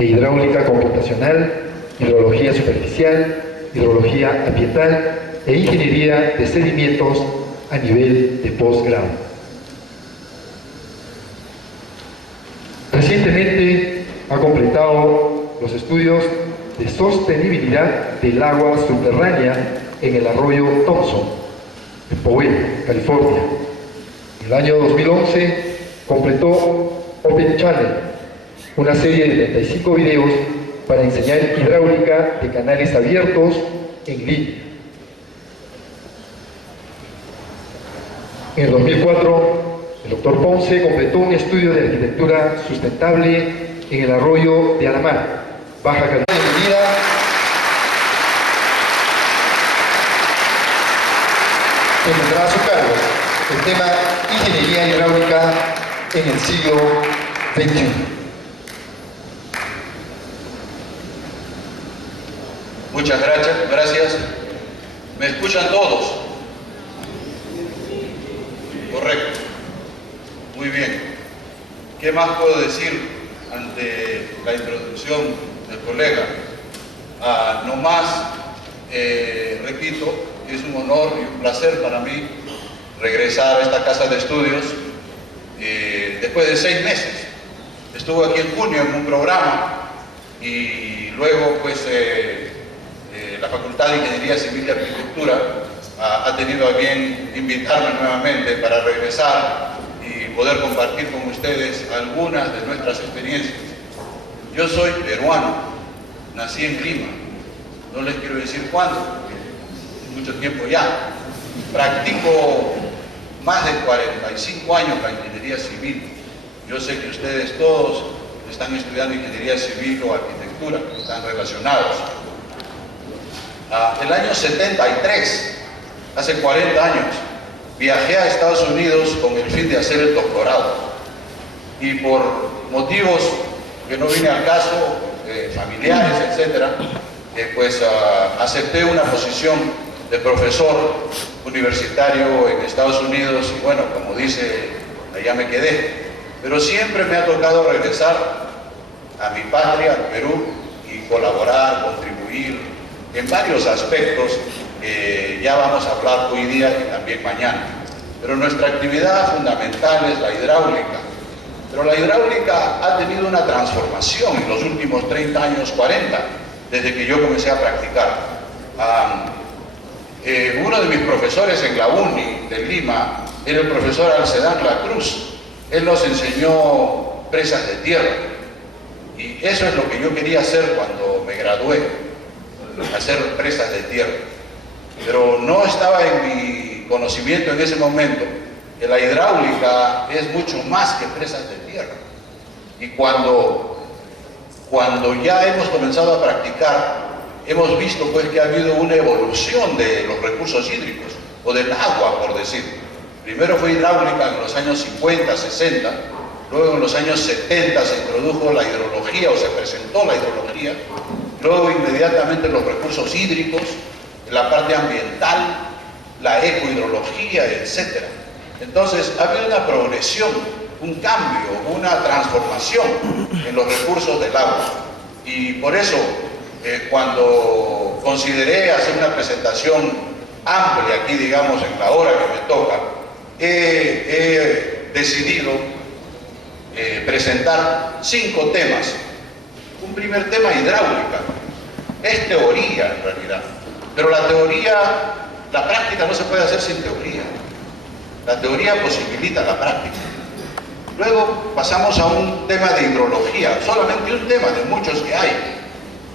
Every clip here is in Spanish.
e hidráulica computacional, hidrología superficial, hidrología ambiental e ingeniería de sedimentos a nivel de posgrado. Recientemente ha completado los estudios de sostenibilidad del agua subterránea en el arroyo Thompson, en Poway, California. En el año 2011 completó Open Channel, una serie de 35 videos para enseñar hidráulica de canales abiertos en línea. En el 2004, el doctor Ponce completó un estudio de arquitectura sustentable en el arroyo de Alamar, Baja California. Bienvenida. Tendrá a su cargo el tema Ingeniería Hidráulica en el siglo XXI. Muchas gracias. ¿Me escuchan todos? Correcto. Muy bien. ¿Qué más puedo decir ante la introducción del colega? Repito que es un honor y un placer para mí regresar a esta casa de estudios después de 6 meses. Estuve aquí en junio en un programa y luego pues la Facultad de Ingeniería Civil y Arquitectura ha tenido a bien invitarme nuevamente para regresar y poder compartir con ustedes algunas de nuestras experiencias. Yo soy peruano, nací en Lima, no les quiero decir cuándo, porque es mucho tiempo ya. Practico más de 45 años la ingeniería civil. Yo sé que ustedes todos están estudiando ingeniería civil o arquitectura, están relacionados. El año 73, hace 40 años, viajé a Estados Unidos con el fin de hacer el doctorado. Y por motivos que no vine al caso, familiares, etc., acepté una posición de profesor universitario en Estados Unidos y bueno, como dice, allá me quedé. Pero siempre me ha tocado regresar a mi patria, al Perú, y colaborar, contribuir en varios aspectos que ya vamos a hablar hoy día y también mañana. Pero nuestra actividad fundamental es la hidráulica. Pero la hidráulica ha tenido una transformación en los últimos 30 años, 40, desde que yo comencé a practicar. Uno de mis profesores en la UNI de Lima era el profesor Alcedán La Cruz. Él nos enseñó presas de tierra. Y eso es lo que yo quería hacer cuando me gradué, hacer presas de tierra. Pero no estaba en mi conocimiento en ese momento que la hidráulica es mucho más que presas de tierra. Y cuando ya hemos comenzado a practicar, hemos visto pues que ha habido una evolución de los recursos hídricos, o del agua, por decir. Primero fue hidráulica en los años 50, 60, luego en los años 70 se introdujo la hidrología, o se presentó la hidrología, luego inmediatamente los recursos hídricos, la parte ambiental, la ecohidrología, etc. Entonces ha habido una progresión, un cambio, una transformación en los recursos del agua. Y por eso, cuando consideré hacer una presentación amplia aquí, digamos, en la hora que me toca, he decidido presentar 5 temas. Un primer tema, hidráulica. Es teoría, en realidad. Pero la teoría, la práctica no se puede hacer sin teoría. La teoría posibilita la práctica. Luego pasamos a un tema de hidrología, solamente un tema de muchos que hay.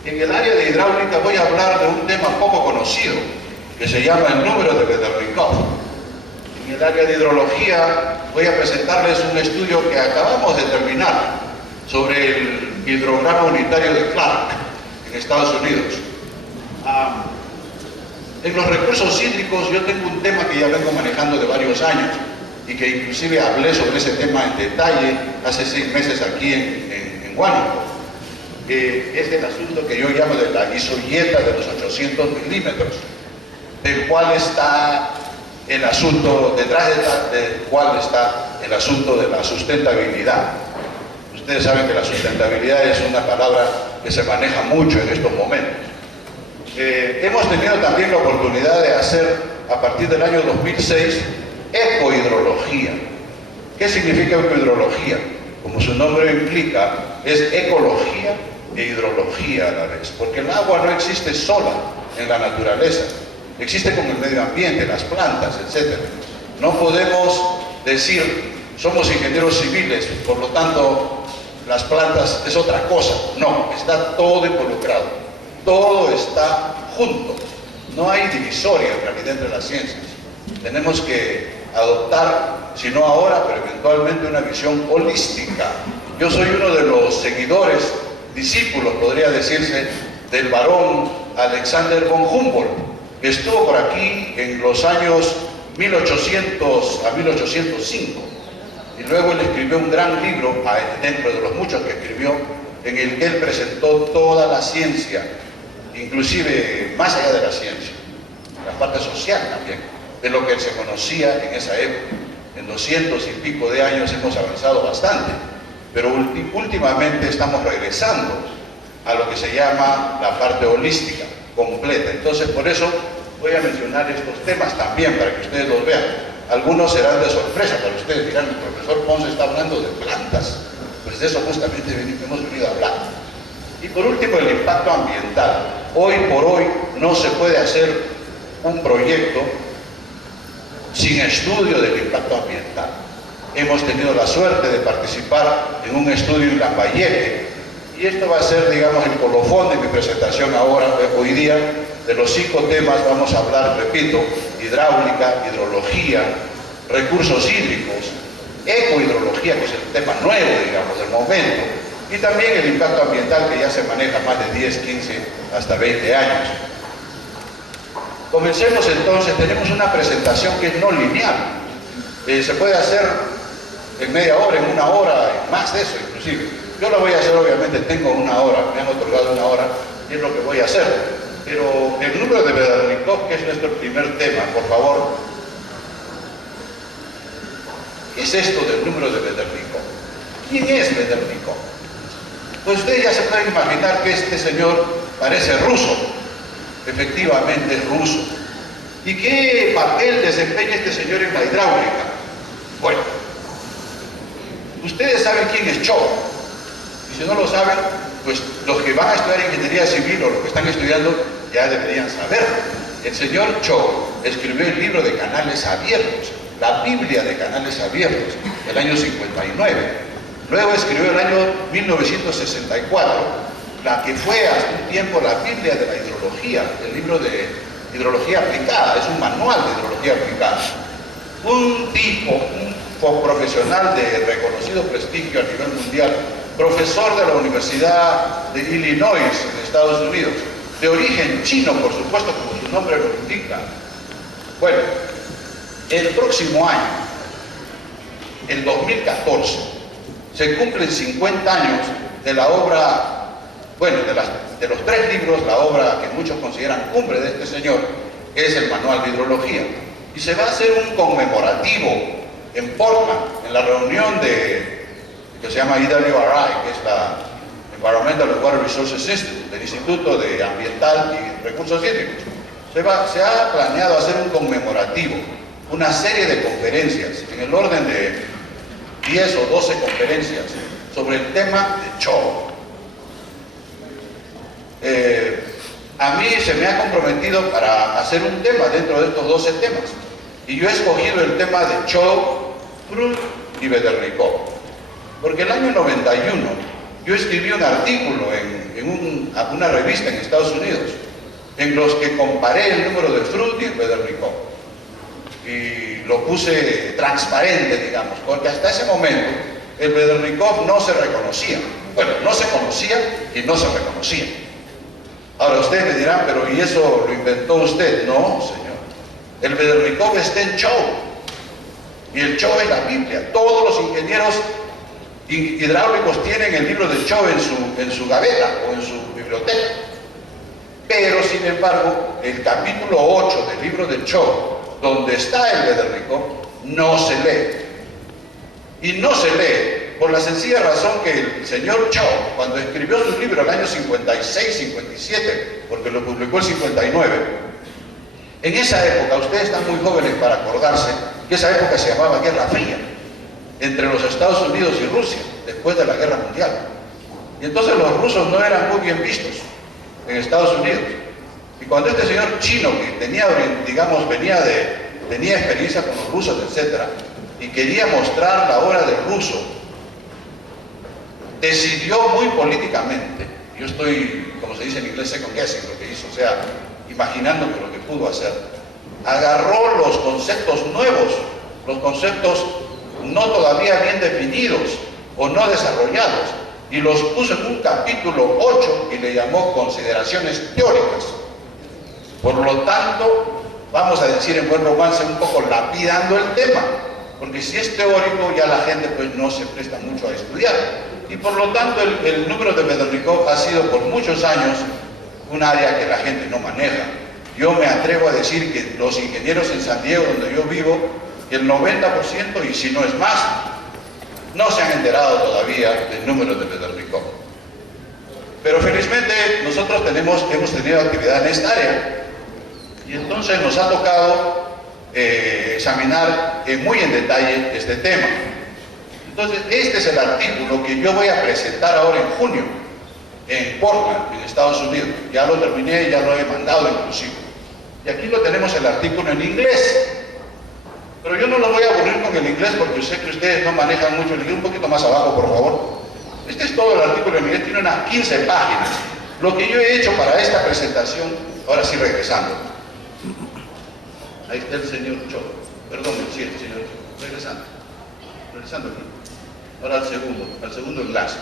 En el área de hidráulica voy a hablar de un tema poco conocido, que se llama el número de Bedelnikov. En el área de hidrología voy a presentarles un estudio que acabamos de terminar sobre el hidrograma unitario de Clark en Estados Unidos. En los recursos hídricos yo tengo un tema que ya vengo manejando de varios años y que inclusive hablé sobre ese tema en detalle hace 6 meses aquí en Huánuco. Es el asunto que yo llamo de la isohieta de los 800 milímetros, del cual está el asunto, detrás del cual está el asunto de la sustentabilidad. Ustedes saben que la sustentabilidad es una palabra que se maneja mucho en estos momentos. Hemos tenido también la oportunidad de hacer, a partir del año 2006, ecohidrología. ¿Qué significa ecohidrología? Como su nombre implica, es ecología e hidrología a la vez, porque el agua no existe sola en la naturaleza, existe con el medio ambiente, las plantas, etc. No podemos decir, somos ingenieros civiles, por lo tanto, las plantas es otra cosa. No, está todo involucrado, todo está junto. No hay divisoria en realidad entre las ciencias. Tenemos que adoptar, si no ahora, pero eventualmente una visión holística. Yo soy uno de los seguidores, discípulos, podría decirse, del barón Alexander von Humboldt, que estuvo por aquí en los años 1800 a 1805. Y luego él escribió un gran libro, dentro de los muchos que escribió, en el que él presentó toda la ciencia, inclusive más allá de la ciencia, la parte social también, de lo que se conocía en esa época. En 200 y pico de años hemos avanzado bastante, pero últimamente estamos regresando a lo que se llama la parte holística, completa. Entonces, por eso voy a mencionar estos temas también, para que ustedes los vean. Algunos serán de sorpresa para ustedes, dirán, el profesor Ponce está hablando de plantas. Pues de eso justamente hemos venido a hablar. Y por último, el impacto ambiental. Hoy por hoy no se puede hacer un proyecto sin estudio del impacto ambiental. Hemos tenido la suerte de participar en un estudio en Lambayeque, y esto va a ser, digamos, el colofón de mi presentación ahora, hoy día. De los 5 temas vamos a hablar, repito, hidráulica, hidrología, recursos hídricos, ecohidrología, que es el tema nuevo, digamos, del momento, y también el impacto ambiental, que ya se maneja más de 10, 15, hasta 20 años. Comencemos entonces. Tenemos una presentación que es no lineal. Se puede hacer en media hora, en 1 hora, más de eso inclusive. Yo lo voy a hacer, obviamente, tengo 1 hora, me han otorgado 1 hora, y es lo que voy a hacer. Pero el número de Vedernikov, que es nuestro primer tema, por favor. ¿Qué es esto del número de Vedernikov? ¿Quién es Vedernikov? Pues ustedes ya se pueden imaginar que este señor parece ruso. Efectivamente es ruso. ¿Y qué papel desempeña este señor en la hidráulica? Bueno, ustedes saben quién es Cho. Y si no lo saben, pues los que van a estudiar ingeniería civil o los que están estudiando ya deberían saber. El señor Cho escribió el libro de canales abiertos, la Biblia de canales abiertos, el año 59. Luego escribió el año 1964, la que fue hace un tiempo la Biblia de la hidrología, el libro de hidrología aplicada, es un manual de hidrología aplicada. Un tipo, un profesional de reconocido prestigio a nivel mundial, profesor de la Universidad de Illinois en Estados Unidos, de origen chino, por supuesto, como su nombre lo indica. Bueno, el próximo año, el 2014, se cumplen 50 años de la obra, bueno, de los 3 libros, la obra que muchos consideran cumbre de este señor, que es el Manual de Hidrología. Y se va a hacer un conmemorativo en Portland, en la reunión que se llama EWRI, que es la Environmental and Water Resources Institute, del Instituto de Ambiental y Recursos Hídricos. Se ha planeado hacer un conmemorativo, una serie de conferencias, en el orden de 10 o 12 conferencias, sobre el tema de Cho. A mí se me ha comprometido para hacer un tema dentro de estos 12 temas, y yo he escogido el tema de Cho, Proust y Vedernikov. Porque el año 91 yo escribí un artículo en una revista en Estados Unidos, en los que comparé el número de Proust y el Vedernikov. Y lo puse transparente, digamos, porque hasta ese momento el Vedernikov no se reconocía. Bueno, no se conocía y no se reconocía. Ahora ustedes me dirán, pero ¿y eso lo inventó usted? No, señor. El Vedernikov está en Cho. Y el Cho es la Biblia. Todos los ingenieros hidráulicos tienen el libro de Cho en su gaveta o en su biblioteca. Pero, sin embargo, el capítulo 8 del libro de Cho, donde está el Vedernikov, no se lee. Y no se lee Por la sencilla razón que el señor Chao, cuando escribió su libro en el año 56, 57, porque lo publicó el 59, en esa época, ustedes están muy jóvenes para acordarse, que esa época se llamaba Guerra Fría, entre los Estados Unidos y Rusia, después de la Guerra Mundial. Y entonces los rusos no eran muy bien vistos en Estados Unidos. Y cuando este señor chino, que tenía, digamos, tenía experiencia con los rusos, etc., y quería mostrar la obra del ruso, decidió muy políticamente, yo estoy, como se dice en inglés, second guessing lo que hizo, o sea, imaginándome lo que pudo hacer, agarró los conceptos nuevos, los conceptos no todavía bien definidos o no desarrollados, y los puso en un capítulo 8 y le llamó consideraciones teóricas. Por lo tanto, vamos a decir en buen romance, un poco lapidando el tema, porque si es teórico ya la gente pues no se presta mucho a estudiar, y por lo tanto el número de Vedornikov ha sido por muchos años un área que la gente no maneja. Yo me atrevo a decir que los ingenieros en San Diego, donde yo vivo, el 90%, y si no es más, no se han enterado todavía del número de Vedornikov. Pero felizmente nosotros hemos tenido actividad en esta área, y entonces nos ha tocado examinar muy en detalle este tema. Entonces, este es el artículo que yo voy a presentar ahora en junio, en Portland, en Estados Unidos. Ya lo terminé, ya lo he mandado inclusive. Y aquí lo tenemos el artículo en inglés. Pero yo no lo voy a aburrir con el inglés porque sé que ustedes no manejan mucho el inglés. Un poquito más abajo, por favor. Este es todo el artículo en inglés, tiene unas 15 páginas. Lo que yo he hecho para esta presentación, ahora sí regresando. Ahí está el señor Cho. Perdón, sí, el señor Cho. Regresando aquí. Ahora al segundo enlace.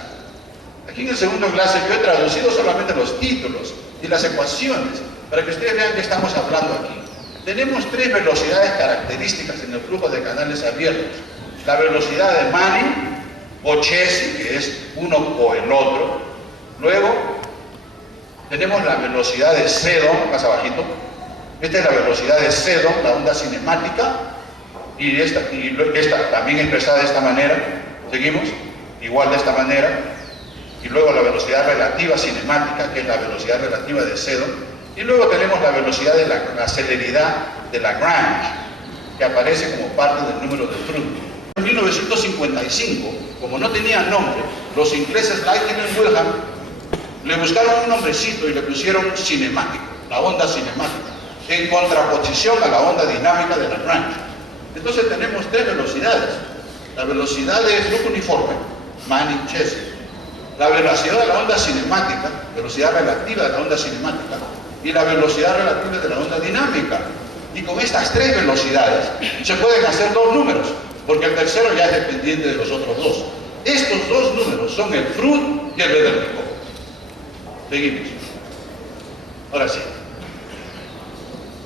Aquí en el segundo enlace yo he traducido solamente los títulos y las ecuaciones para que ustedes vean que estamos hablando aquí. Tenemos tres velocidades características en el flujo de canales abiertos. La velocidad de Manning o Chesi, que es uno o el otro. Luego tenemos la velocidad de Seddon, más abajito. Esta es la velocidad de Seddon, la onda cinemática, y esta también expresada de esta manera. Seguimos, igual de esta manera. Y luego la velocidad relativa cinemática, que es la velocidad relativa de Seddon. Y luego tenemos la velocidad de la celeridad de Lagrange, que aparece como parte del número de Froude. En 1955, como no tenía nombre, los ingleses Lightning y Wilhelm le buscaron un nombrecito y le pusieron cinemático, la onda cinemática, en contraposición a la onda dinámica de Lagrange. Entonces tenemos tres velocidades: la velocidad de flujo uniforme, Manning-Chesi, la velocidad de la onda cinemática, velocidad relativa de la onda cinemática, y la velocidad relativa de la onda dinámica. Y con estas tres velocidades se pueden hacer dos números, porque el tercero ya es dependiente de los otros dos. Estos dos números son el Froude y el Vedornikov. Seguimos. Ahora sí.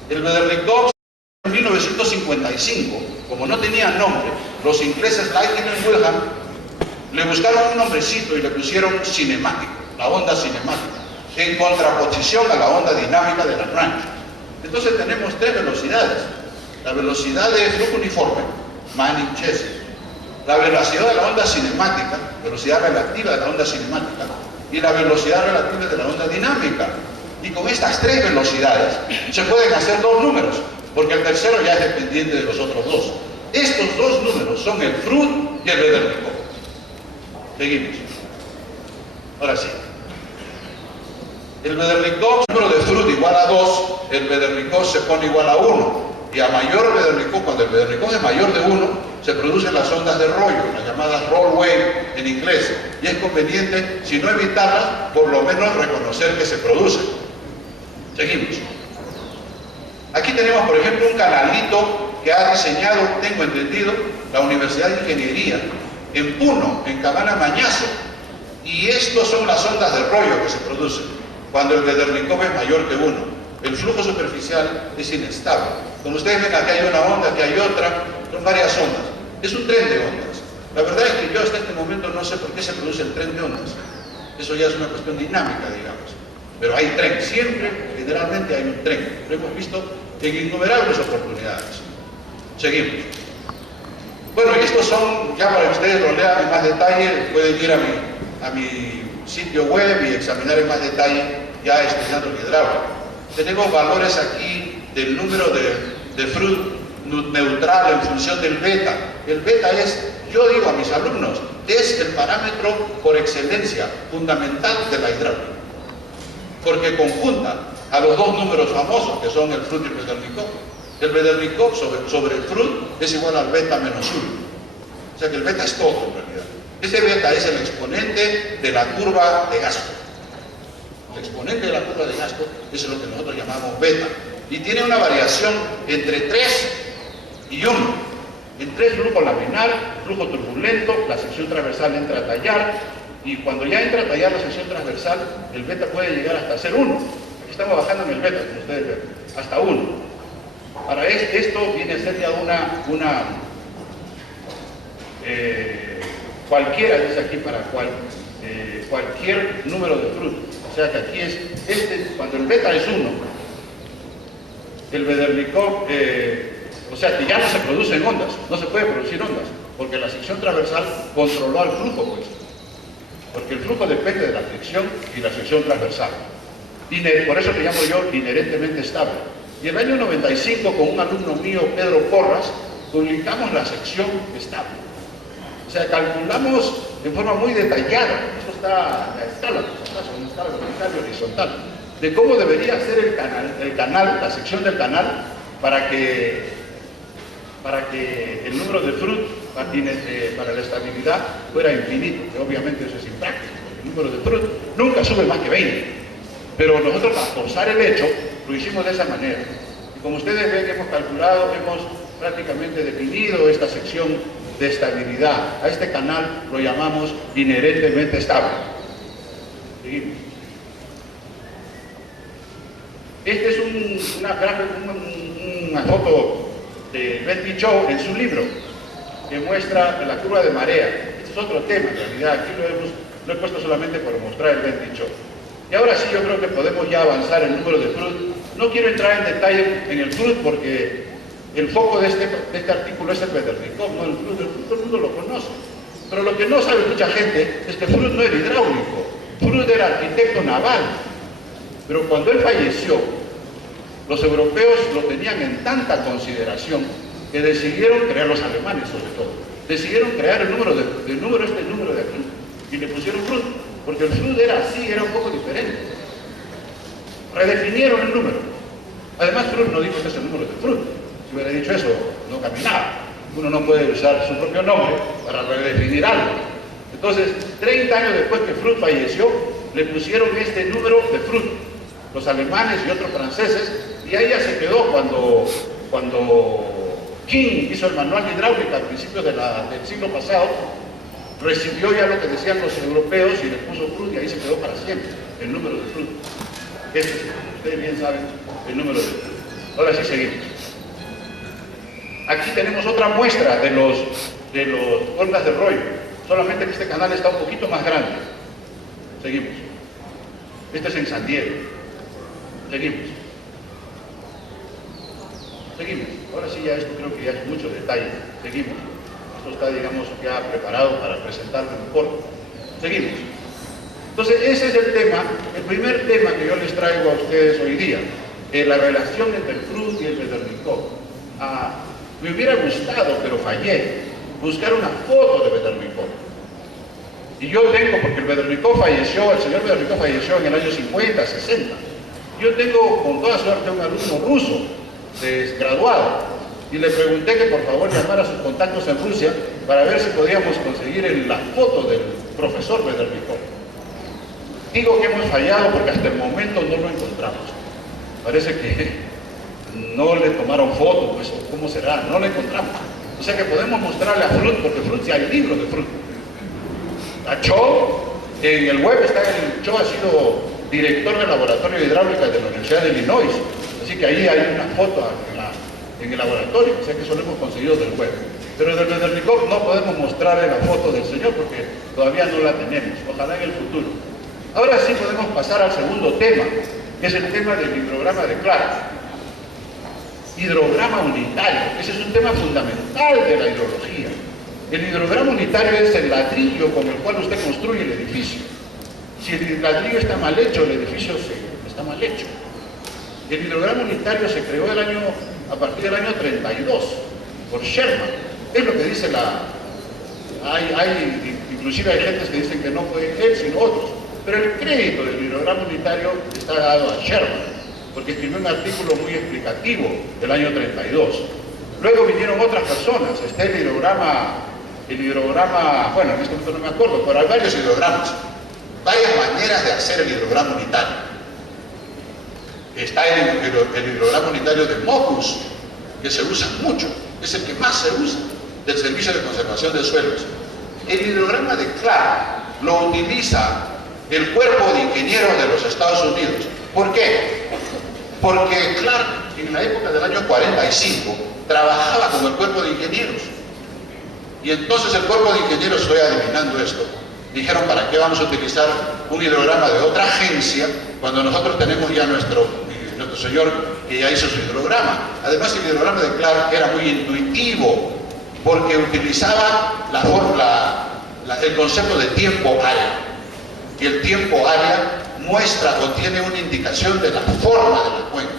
El Vedornikov en 1955, como no tenía nombre, los ingleses Lightning y Wilhelm le buscaron un nombrecito y le pusieron cinemático, la onda cinemática, en contraposición a la onda dinámica de Lagrange. Entonces tenemos tres velocidades: la velocidad de flujo uniforme, Manning-Chesi, la velocidad de la onda cinemática, velocidad relativa de la onda cinemática, y la velocidad relativa de la onda dinámica. Y con estas tres velocidades se pueden hacer dos números, porque el tercero ya es dependiente de los otros dos. Estos dos números son el Froude y el Vedornikov. Seguimos. Ahora sí. El Vedornikov, el número de Froude igual a 2, el Vedornikov se pone igual a 1. Y a mayor Vedornikov, cuando el Vedornikov es mayor de 1, se producen las ondas de rollo, las llamadas roll wave en inglés. Y es conveniente, si no evitarlas, por lo menos reconocer que se producen. Seguimos. Aquí tenemos, por ejemplo, un canalito que ha diseñado, tengo entendido, la Universidad de Ingeniería, en Puno, en Cabana Mañazo. Y estos son las ondas de rollo que se producen cuando el Vedornikov es mayor que 1. El flujo superficial es inestable. Como ustedes ven, aquí hay una onda, aquí hay otra, son varias ondas. Es un tren de ondas. La verdad es que yo hasta este momento no sé por qué se produce el tren de ondas. Eso ya es una cuestión dinámica, digamos. Pero hay tren, siempre, generalmente hay un tren. Lo hemos visto en innumerables oportunidades. Seguimos. Bueno, y estos son, ya para que ustedes lo lean en más detalle, pueden ir a mi sitio web y examinar en más detalle ya estudiando el hidráulico. Tenemos valores aquí del número de Freud neutral en función del beta. El beta es, yo digo a mis alumnos, es el parámetro por excelencia fundamental de la hidráulica, porque conjunta a los dos números famosos que son el Freud y el Bedernikov. El Bedernikov sobre el Freud es igual al beta menos 1. O sea que el beta es todo en realidad. Ese beta es el exponente de la curva de gasto. El exponente de la curva de gasto es lo que nosotros llamamos beta. Y tiene una variación entre 3 y 1. En 3, flujo laminar, flujo turbulento, la sección transversal entra a tallar, y cuando ya entra a tallar la sección transversal, el beta puede llegar hasta ser 1. Aquí estamos bajando en el beta, como ustedes ven, hasta 1. Ahora, esto viene a ser ya cualquiera, dice aquí, para cualquier número de Freud. O sea que aquí es, cuando el beta es 1, el Bedernikov, o sea que ya no se producen ondas, no se puede producir ondas, porque la sección transversal controló al flujo, pues. Porque el flujo depende de la fricción y la sección transversal. Por eso le llamo yo inherentemente estable. Y en el año 95, con un alumno mío, Pedro Porras, publicamos la sección estable. O sea, calculamos de forma muy detallada, eso está en la escala, una escala vertical y horizontal, de cómo debería ser el canal, la sección del canal, para que el número de Freud para la estabilidad fuera infinito, que obviamente eso es impráctico, porque el número de Freud nunca sube más que 20. Pero nosotros, para forzar el hecho, lo hicimos de esa manera. Y como ustedes ven, hemos calculado, hemos prácticamente definido esta sección de estabilidad. A este canal lo llamamos inherentemente estable. Seguimos. Este es una foto de Betty Cho en su libro, que muestra la curva de marea. Este es otro tema, en realidad. Aquí lo he puesto solamente por mostrar el Betty Cho. Y ahora sí, yo creo que podemos ya avanzar el número de Freud. No quiero entrar en detalle en el Freud porque el foco de este artículo es el Bedernikov, no el Freud. Todo el mundo lo conoce. Pero lo que no sabe mucha gente es que Freud no era hidráulico. Freud era arquitecto naval. Pero cuando él falleció, los europeos lo tenían en tanta consideración que decidieron crear, los alemanes sobre todo, decidieron crear el número de aquí, y le pusieron Freud. Porque el Freud era así, era un poco diferente. Redefinieron el número. Además, Freud no dijo que es el número de Freud. Si hubiera dicho eso, no caminaba. Uno no puede usar su propio nombre para redefinir algo. Entonces, 30 años después que Freud falleció, le pusieron este número de Freud. Los alemanes y otros franceses, y ahí ya se quedó cuando King hizo el manual de hidráulica a principios del siglo pasado. Recibió ya lo que decían los europeos y le puso Freud, y ahí se quedó para siempre el número de Freud. Este es, ustedes bien saben, el número de Freud. Ahora sí seguimos. Aquí tenemos otra muestra de los cuerdas de rollo, solamente que este canal está un poquito más grande. Seguimos. Este es en San Diego. Seguimos. Seguimos. Ahora sí, ya esto creo que ya es mucho detalle. Seguimos. Esto está, digamos, ya preparado para presentarlo mejor. Seguimos. Entonces, ese es el tema, el primer tema que yo les traigo a ustedes hoy día, la relación entre el Freud y el Bedernikov. Me hubiera gustado, pero fallé, buscar una foto de Bedernikov. Y yo tengo, porque el Bedernikov falleció, el señor Bedernikov falleció en el año 50, 60. Yo tengo, con toda suerte, un alumno ruso, graduado, y le pregunté que por favor llamara a sus contactos en Rusia para ver si podíamos conseguir la foto del profesor Bedernikov. Digo que hemos fallado porque hasta el momento no lo encontramos. Parece que no le tomaron foto, pues, ¿cómo será? No lo encontramos. O sea que podemos mostrarle a Freud, porque Freud ya hay libros de Freud. A Cho, en el web está, Cho ha sido director del laboratorio de hidráulica de la Universidad de Illinois. Así que ahí hay una foto en el laboratorio, o sea que eso lo hemos conseguido del web. Pero del Bedernikov no podemos mostrarle la foto del señor porque todavía no la tenemos, ojalá en el futuro. Ahora sí podemos pasar al segundo tema, que es el tema del hidrograma de Clark. Hidrograma unitario, ese es un tema fundamental de la hidrología. El hidrograma unitario es el ladrillo con el cual usted construye el edificio. Si el ladrillo está mal hecho, el edificio está mal hecho. El hidrograma unitario se creó a partir del año 32 por Sherman. Es lo que dice inclusive hay gentes que dicen que no fue él, sino otros. Pero el crédito del hidrograma unitario está dado a Sherman, porque escribió un artículo muy explicativo del año 32. Luego vinieron otras personas. Está el hidrograma, bueno, en este momento no me acuerdo, pero hay varios hidrogramas. Varias maneras de hacer el hidrograma unitario. Está el hidrograma unitario de Mocus, que se usa mucho, es el que más se usa, del Servicio de Conservación de Suelos. El hidrograma de Clark lo utiliza el Cuerpo de Ingenieros de los Estados Unidos. ¿Por qué? Porque Clark, en la época del año 45, trabajaba con el Cuerpo de Ingenieros. Y entonces el Cuerpo de Ingenieros, estoy adivinando esto, dijeron, ¿para qué vamos a utilizar un hidrograma de otra agencia cuando nosotros tenemos ya nuestro señor que ya hizo su hidrograma? Además, el hidrograma de Clark era muy intuitivo porque utilizaba el concepto de tiempo-área. Y el tiempo-área contiene una indicación de la forma de la cuenca.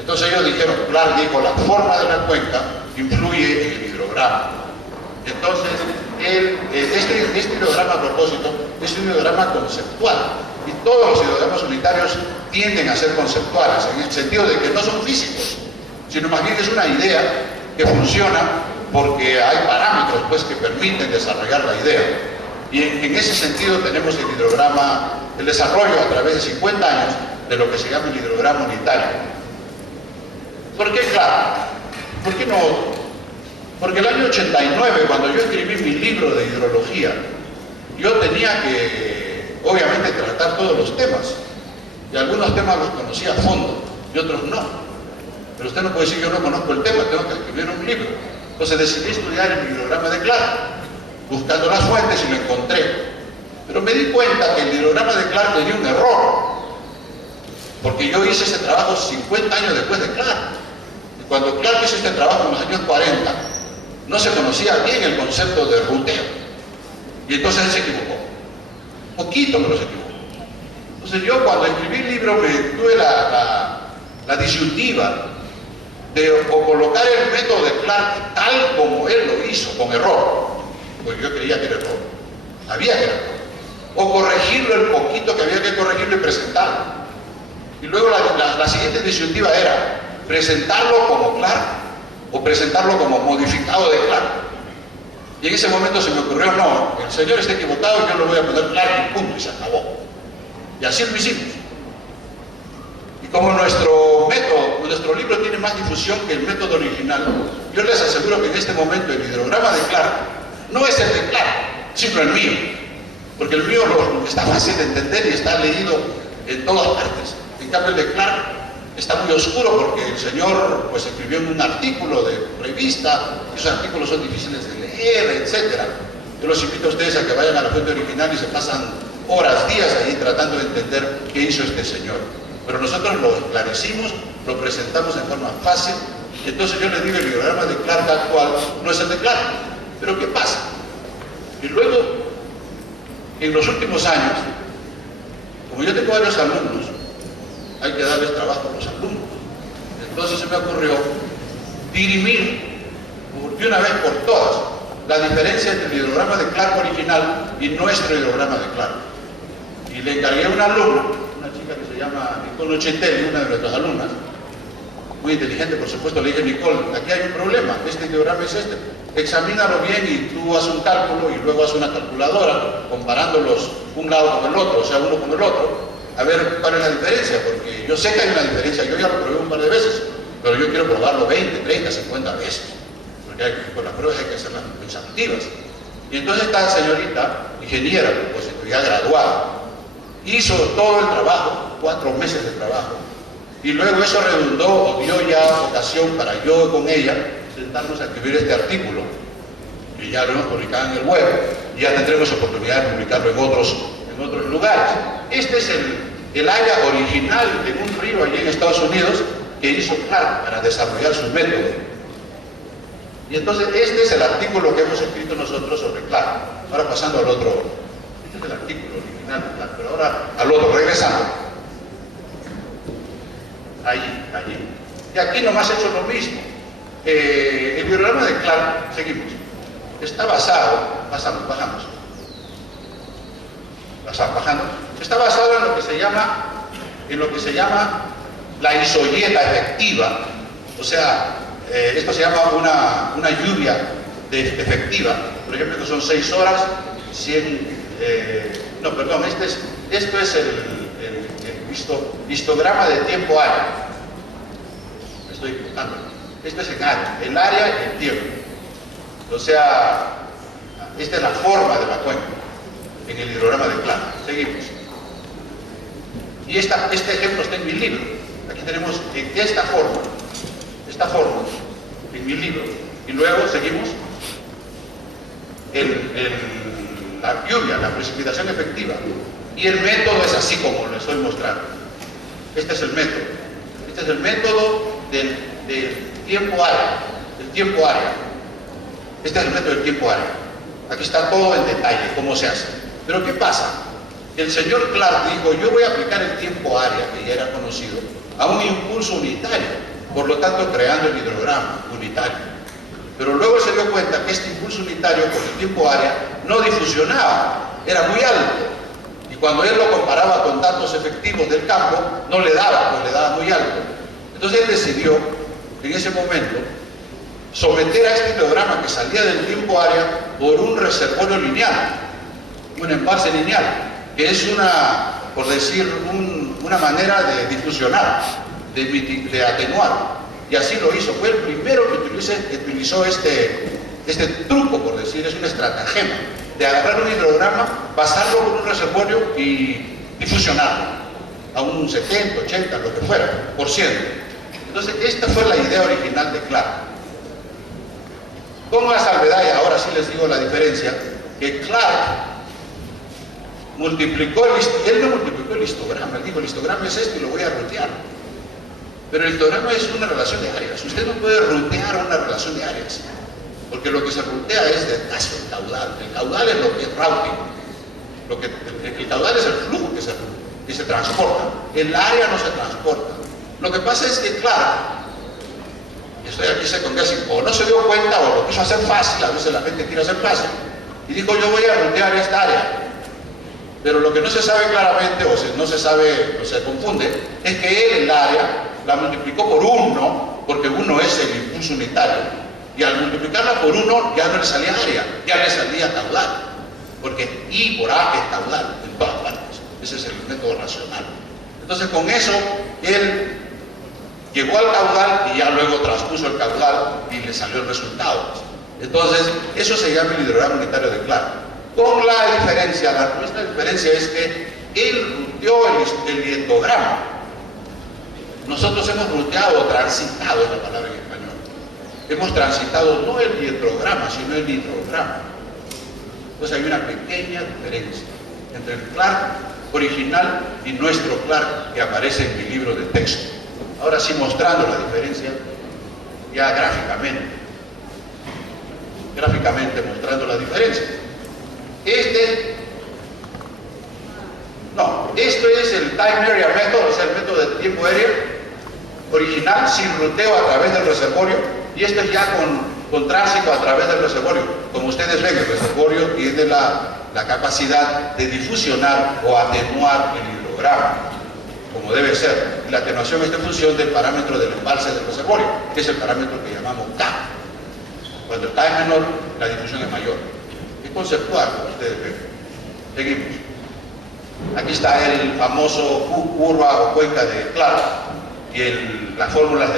Entonces ellos dijeron, Clark dijo, la forma de la cuenca influye en el hidrograma. Entonces, este hidrograma, a propósito, es un hidrograma conceptual. Y todos los hidrogramas unitarios tienden a ser conceptuales, en el sentido de que no son físicos, sino más bien es una idea que funciona porque hay parámetros pues, que permiten desarrollar la idea. Y en ese sentido tenemos el desarrollo a través de 50 años de lo que se llama el hidrograma unitario. ¿Por qué Clark? ¿Por qué no? Porque el año 89, cuando yo escribí mi libro de hidrología, yo tenía que, obviamente, tratar todos los temas. Y algunos temas los conocía a fondo, y otros no. Pero usted no puede decir, yo no conozco el tema, tengo que escribir un libro. Entonces decidí estudiar el hidrograma de Clark, buscando las fuentes y lo encontré. Pero me di cuenta que el hidrograma de Clark tenía un error, porque yo hice este trabajo 50 años después de Clark. Y cuando Clark hizo este trabajo en los años 40, no se conocía bien el concepto de ruteo. Y entonces él se equivocó. Poquito, pero se equivocó. Entonces yo cuando escribí el libro tuve la disyuntiva de o colocar el método de Clark tal como él lo hizo, con error, porque yo creía que era error, sabía que era error, o corregirlo el poquito que había que corregirlo y presentarlo. Y luego la siguiente disyuntiva era presentarlo como Clark o presentarlo como modificado de Clark. Y en ese momento se me ocurrió, no, el señor está equivocado, yo lo voy a poner Clark y punto, y se acabó. Y así lo hicimos. Y como nuestro libro tiene más difusión que el método original, yo les aseguro que en este momento el hidrograma de Clark no es el de Clark, sino el mío. Porque el mío está fácil de entender y está leído en todas partes. En cambio el de Clark está muy oscuro porque el señor pues escribió en un artículo de revista, esos artículos son difíciles de leer, etc. Yo los invito a ustedes a que vayan a la fuente original y se pasan horas, días ahí tratando de entender qué hizo este señor. Pero nosotros lo esclarecimos, lo presentamos en forma fácil, y entonces yo les digo, el hidrograma de Clark actual no es el de Clark. Pero ¿qué pasa? Y luego, en los últimos años, como yo tengo varios alumnos, hay que darles trabajo a los alumnos. Entonces se me ocurrió dirimir de una vez por todas la diferencia entre el hidrograma de Clark original y nuestro hidrograma de Clark. Y le encargué a una alumna, una chica que se llama Nicole Ochentelli, una de nuestras alumnas, muy inteligente por supuesto, le dije, Nicole, aquí hay un problema, este hidrograma es este, examínalo bien y tú haz un cálculo y luego haz una calculadora comparándolos un lado con el otro, o sea, uno con el otro, a ver cuál es la diferencia, porque yo sé que hay una diferencia, yo ya lo probé un par de veces, pero yo quiero probarlo 20, 30, 50 veces, porque con las pruebas hay que hacerlas consecutivas. Y entonces esta señorita, ingeniera, pues ya graduada, hizo todo el trabajo, 4 meses de trabajo, y luego eso redundó o dio ya ocasión para yo con ella sentarnos a escribir este artículo, que ya lo hemos publicado en el web, y ya tendremos oportunidad de publicarlo en otros lugares. Este es el área original de un río allí en Estados Unidos que hizo Clark para desarrollar sus métodos. Y entonces este es el artículo que hemos escrito nosotros sobre Clark. Ahora pasando al otro, este es el artículo original de Clark, pero ahora al otro, regresando. Allí. Y aquí nomás he hecho lo mismo. El diagrama de Clark, seguimos, está basado, bajando, está basado en lo que se llama la isohieta efectiva, o sea, esto se llama una lluvia efectiva, por ejemplo, que son 6 horas, 100, esto es el histograma de tiempo área. Me estoy equivocando. Esto es el área y el tiempo. O sea, esta es la forma de la cuenca en el hidrograma de Clark. Seguimos. Y este ejemplo está en mi libro. Aquí tenemos esta forma, en mi libro. Y luego seguimos la lluvia, la precipitación efectiva. Y el método es así como lo estoy mostrando. Este es el método. Este es el método del tiempo área. Este es el método del tiempo área. Aquí está todo en detalle, cómo se hace. Pero ¿qué pasa? El señor Clark dijo, yo voy a aplicar el tiempo área, que ya era conocido, a un impulso unitario, por lo tanto creando el hidrograma unitario. Pero luego se dio cuenta que este impulso unitario con el tiempo área no difusionaba, era muy alto. Y cuando él lo comparaba con datos efectivos del campo, no le daba, pues le daba muy alto. Entonces él decidió, en ese momento, someter a este hidrograma que salía del tiempo área por un reservorio lineal, un embalse lineal, que es por decir, una manera de difusionar, de atenuar. Y así lo hizo. Fue el primero que utilizó este truco, por decir, es un estratagema, de agarrar un hidrograma, pasarlo por un reservorio y difusionarlo a un 70, 80, lo que fuera, por ciento. Entonces, esta fue la idea original de Clark. Con la salvedad, y ahora sí les digo la diferencia, que Clark él no multiplicó el histograma, él dijo, el histograma es esto y lo voy a rutear. Pero el histograma es una relación de áreas. Usted no puede rutear una relación de áreas, porque lo que se rutea es del caso, el caudal. El caudal es lo que es routing. El caudal es el flujo que se transporta. El área no se transporta. Lo que pasa es que, claro, estoy aquí second guessing, o no se dio cuenta o lo quiso hacer fácil, a veces la gente quiere hacer fácil, y dijo, yo voy a rutear esta área. Pero lo que no se sabe claramente, no se confunde, es que él, el área, la multiplicó por 1, porque 1 es el impulso unitario. Y al multiplicarla por 1, ya no le salía área, ya le salía caudal. Porque I por A es caudal, en todas partes. Ese es el método racional. Entonces, con eso, él llegó al caudal y ya luego transpuso el caudal y le salió el resultado. Entonces, eso se llama el hidrograma unitario de Clark. Con la diferencia, nuestra diferencia es que él ruteó el dientograma. Nosotros hemos ruteado o transitado, es la palabra en español. Hemos transitado no el dientrograma, sino el hidrograma. Entonces hay una pequeña diferencia entre el Clark original y nuestro Clark que aparece en mi libro de texto. Ahora sí, mostrando la diferencia ya gráficamente mostrando la diferencia. Esto es el Time Area Method, o sea, el método de tiempo aéreo original, sin ruteo a través del reservorio, y esto es ya con tránsito a través del reservorio. Como ustedes ven, el reservorio tiene la capacidad de difusionar o atenuar el hidrograma, como debe ser. Y la atenuación es en función del parámetro del embalse del reservorio, que es el parámetro que llamamos K. Cuando el K es menor, la difusión es mayor. Es conceptual, como ustedes ven. Seguimos. Aquí está el famoso curva o cuenca de Clark y las fórmulas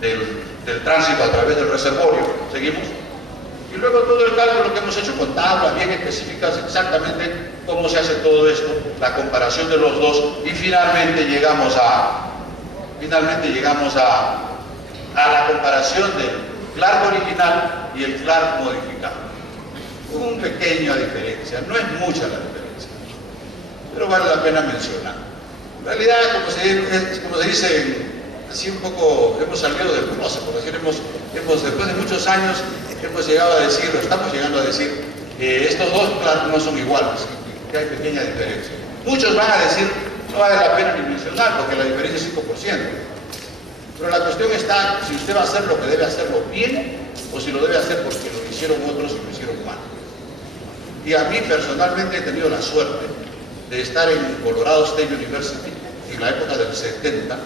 del tránsito a través del reservorio. Seguimos. Y luego todo el cálculo que hemos hecho con tablas bien específicas, exactamente cómo se hace todo esto, la comparación de los dos, y finalmente llegamos a la comparación del Clark original y el Clark modificado. Una pequeña diferencia, no es mucha la diferencia, pero vale la pena mencionar. En realidad, como se dice, así un poco hemos salido del closet, por decir, después de muchos años, hemos llegado a decir, o estamos llegando a decir, estos dos planos no son iguales, que hay pequeña diferencia. Muchos van a decir, no vale la pena ni mencionar, porque la diferencia es 5%. Pero la cuestión está si usted va a hacer lo que debe hacerlo bien, o si lo debe hacer porque lo hicieron otros y lo hicieron mal. Y a mí personalmente he tenido la suerte de estar en Colorado State University en la época del 70,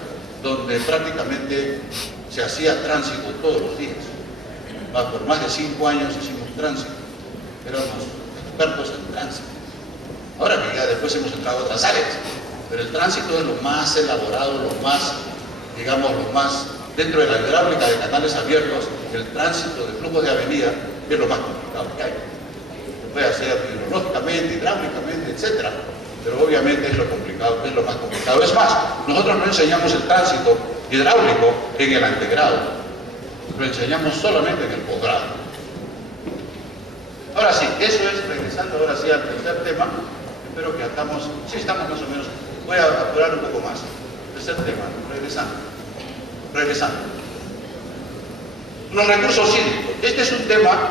donde prácticamente se hacía tránsito todos los días. Por más de 5 años hicimos tránsito, éramos expertos en tránsito. Ahora que ya después hemos entrado a otras áreas, pero el tránsito es lo más elaborado, lo más, digamos, lo más, dentro de la hidráulica de canales abiertos, el tránsito de flujo de avenida es lo más complicado que hay. Se puede hacer hidrológicamente, hidráulicamente, etc. Pero obviamente es lo complicado, es lo más complicado. Es más, nosotros no enseñamos el tránsito hidráulico en el antegrado, lo enseñamos solamente en el posgrado. Ahora sí, eso es, regresando ahora sí al tercer tema, espero que estamos más o menos, voy a apurar un poco más. Tercer tema, regresando. Los recursos hídricos. Este es un tema,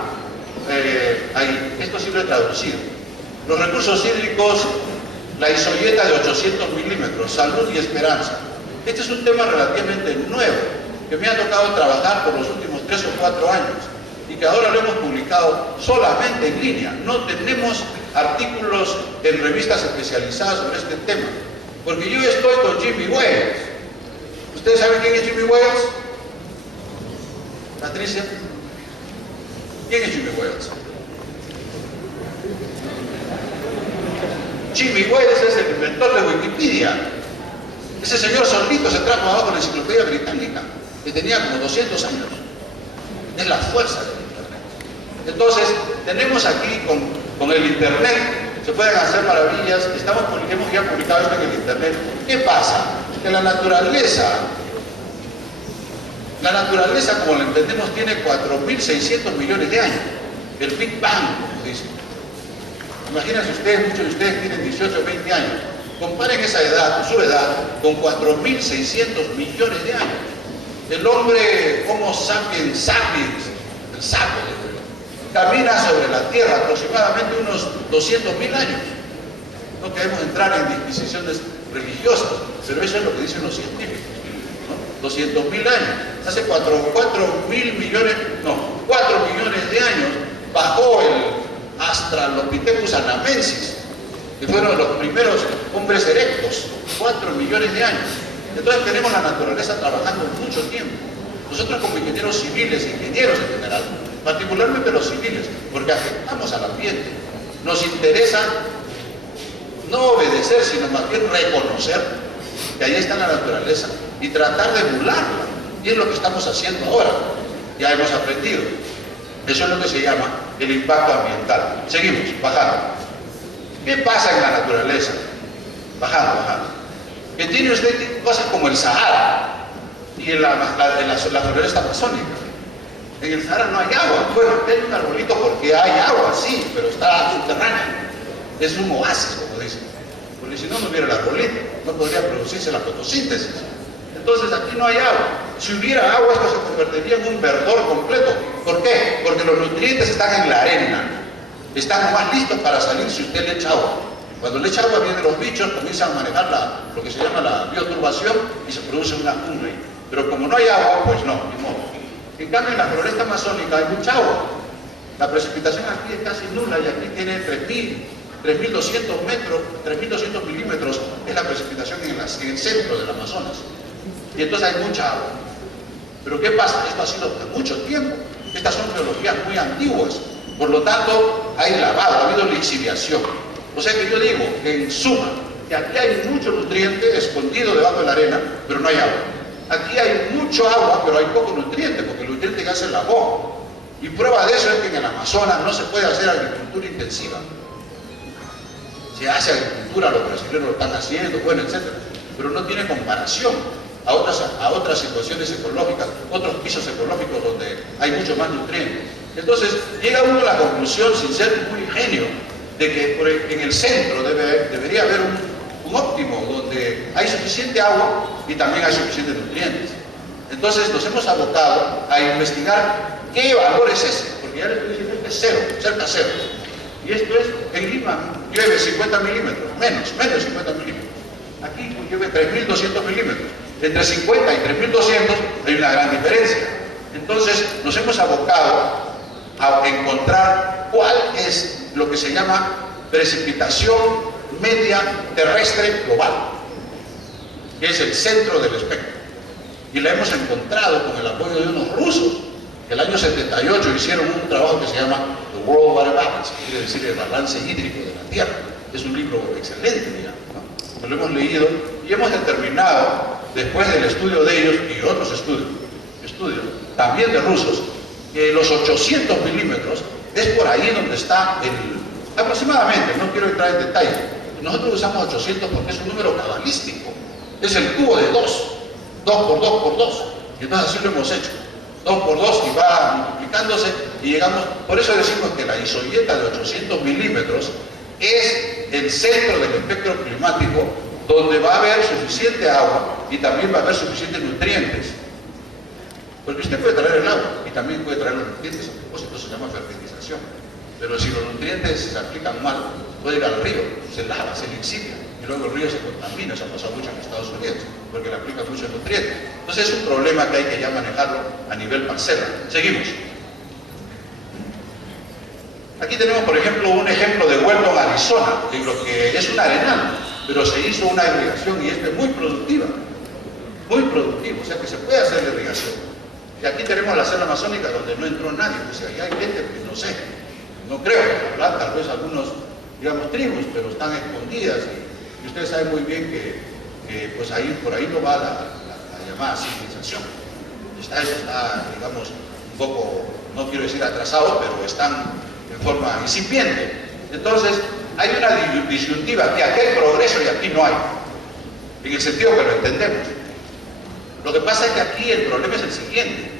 esto sí lo he traducido. Los recursos hídricos, la isoyeta de 800 milímetros, salud y esperanza. Este es un tema relativamente nuevo, que me ha tocado trabajar por los últimos 3 o 4 años, y que ahora lo hemos publicado solamente en línea. No tenemos artículos en revistas especializadas sobre este tema, porque yo estoy con Jimmy Wales. ¿Ustedes saben quién es Jimmy Wales? Patricia, ¿quién es Jimmy Wales? Jimmy Wales es el inventor de Wikipedia. Ese señor solito se trajo abajo la enciclopedia británica, que tenía como 200 años. Es la fuerza del Internet. Entonces, tenemos aquí con el Internet, se pueden hacer maravillas. Hemos ya publicado esto en el Internet. ¿Qué pasa? Que la naturaleza, como la entendemos, tiene 4.600 millones de años. El Big Bang, como dicen. Imagínense ustedes, muchos de ustedes tienen 18 o 20 años. Comparen esa edad, su edad, con 4.600 millones de años. El hombre Homo sapiens sapiens, el sapo, camina sobre la Tierra aproximadamente unos 200.000 años. No queremos entrar en disquisiciones religiosas, pero eso es lo que dicen los científicos, ¿no? 200.000 años. Hace 4 millones de años bajó el Australopithecus anamensis, que fueron los primeros hombres erectos, 4 millones de años. Entonces tenemos la naturaleza trabajando mucho tiempo. Nosotros como ingenieros civiles, ingenieros en general, particularmente los civiles, porque afectamos al ambiente, nos interesa no obedecer, sino más bien reconocer que ahí está la naturaleza y tratar de emularla. Y es lo que estamos haciendo ahora. Ya hemos aprendido. Eso es lo que se llama el impacto ambiental. Seguimos, bajando. ¿Qué pasa en la naturaleza? Bajando. Que tiene usted cosas como el Sahara y la floresta amazónica. En el Sahara no hay agua. Bueno, hay un arbolito porque hay agua, sí, pero está subterránea. Es un oasis, como dicen. Porque si no, no hubiera el arbolito, no podría producirse la fotosíntesis. Entonces aquí no hay agua. Si hubiera agua, esto se convertiría en un verdor completo. ¿Por qué? Porque los nutrientes están en la arena. Están más listos para salir si usted le echa agua. Cuando le echa agua vienen los bichos, comienzan a manejar lo que se llama la bioturbación y se produce una jungla. Pero como no hay agua, pues no, ni modo. En cambio, en la floresta amazónica hay mucha agua. La precipitación aquí es casi nula y aquí tiene 3.200 metros, 3.200 milímetros es la precipitación en el centro del Amazonas. Y entonces hay mucha agua. Pero ¿qué pasa? Esto ha sido de mucho tiempo. Estas son geologías muy antiguas. Por lo tanto, hay lavado, ha habido lixiviación. O sea que yo digo, en suma, que aquí hay mucho nutriente escondido debajo de la arena, pero no hay agua. Aquí hay mucho agua, pero hay poco nutriente, porque el nutriente ya se lavó. Y prueba de eso es que en el Amazonas no se puede hacer agricultura intensiva. Se hace agricultura, los brasileños lo están haciendo, bueno, etc. Pero no tiene comparación a otras situaciones ecológicas, otros pisos ecológicos donde hay mucho más nutrientes. Entonces, llega uno a la conclusión, sin ser muy ingenio, de que en el centro debería haber un óptimo donde hay suficiente agua y también hay suficientes nutrientes. Entonces nos hemos abocado a investigar qué valor es ese, porque ya les estoy diciendo que es cero, cerca cero. Y esto es, en Lima llueve 50 milímetros, menos de 50 milímetros. Aquí llueve 3.200 milímetros. Entre 50 y 3.200 hay una gran diferencia. Entonces nos hemos abocado a encontrar cuál es lo que se llama precipitación media terrestre global, que es el centro del espectro. Y la hemos encontrado con el apoyo de unos rusos, que el año 78 hicieron un trabajo que se llama The World Water Balance, que quiere decir el balance hídrico de la Tierra. Es un libro excelente, digamos, ¿no? Lo hemos leído y hemos determinado, después del estudio de ellos y otros estudios también de rusos, que los 800 milímetros es por ahí donde está aproximadamente, no quiero entrar en detalle. Nosotros usamos 800 porque es un número cabalístico, es el cubo de 2 por 2 por 2, y entonces así lo hemos hecho, 2 por 2 y va multiplicándose y llegamos, por eso decimos que la isohieta de 800 milímetros es el centro del espectro climático, donde va a haber suficiente agua y también va a haber suficientes nutrientes. Porque usted puede traer el agua y también puede traer los nutrientes, a propósito se llama fertilización. Pero si los nutrientes se aplican mal, puede ir al río, se lava, se lixicia, y luego el río se contamina. Eso ha pasado mucho en Estados Unidos, porque le aplican muchos nutrientes. Entonces es un problema que hay que ya manejarlo a nivel parcela. Seguimos. Aquí tenemos, por ejemplo, un ejemplo de huerto en Arizona, en lo que es un arenal, pero se hizo una irrigación y es muy productiva. Muy productiva, o sea que se puede hacer la irrigación. Y aquí tenemos la selva amazónica donde no entró nadie, pues ahí hay gente que no sé, no creo, ¿verdad? Tal vez algunos, digamos, tribus, pero están escondidas y ustedes saben muy bien que pues ahí, por ahí no va la llamada civilización. Está, digamos, un poco, no quiero decir atrasado, pero están en forma incipiente. Entonces, hay una disyuntiva, que aquí hay progreso y aquí no hay, en el sentido que lo entendemos. Lo que pasa es que aquí el problema es el siguiente,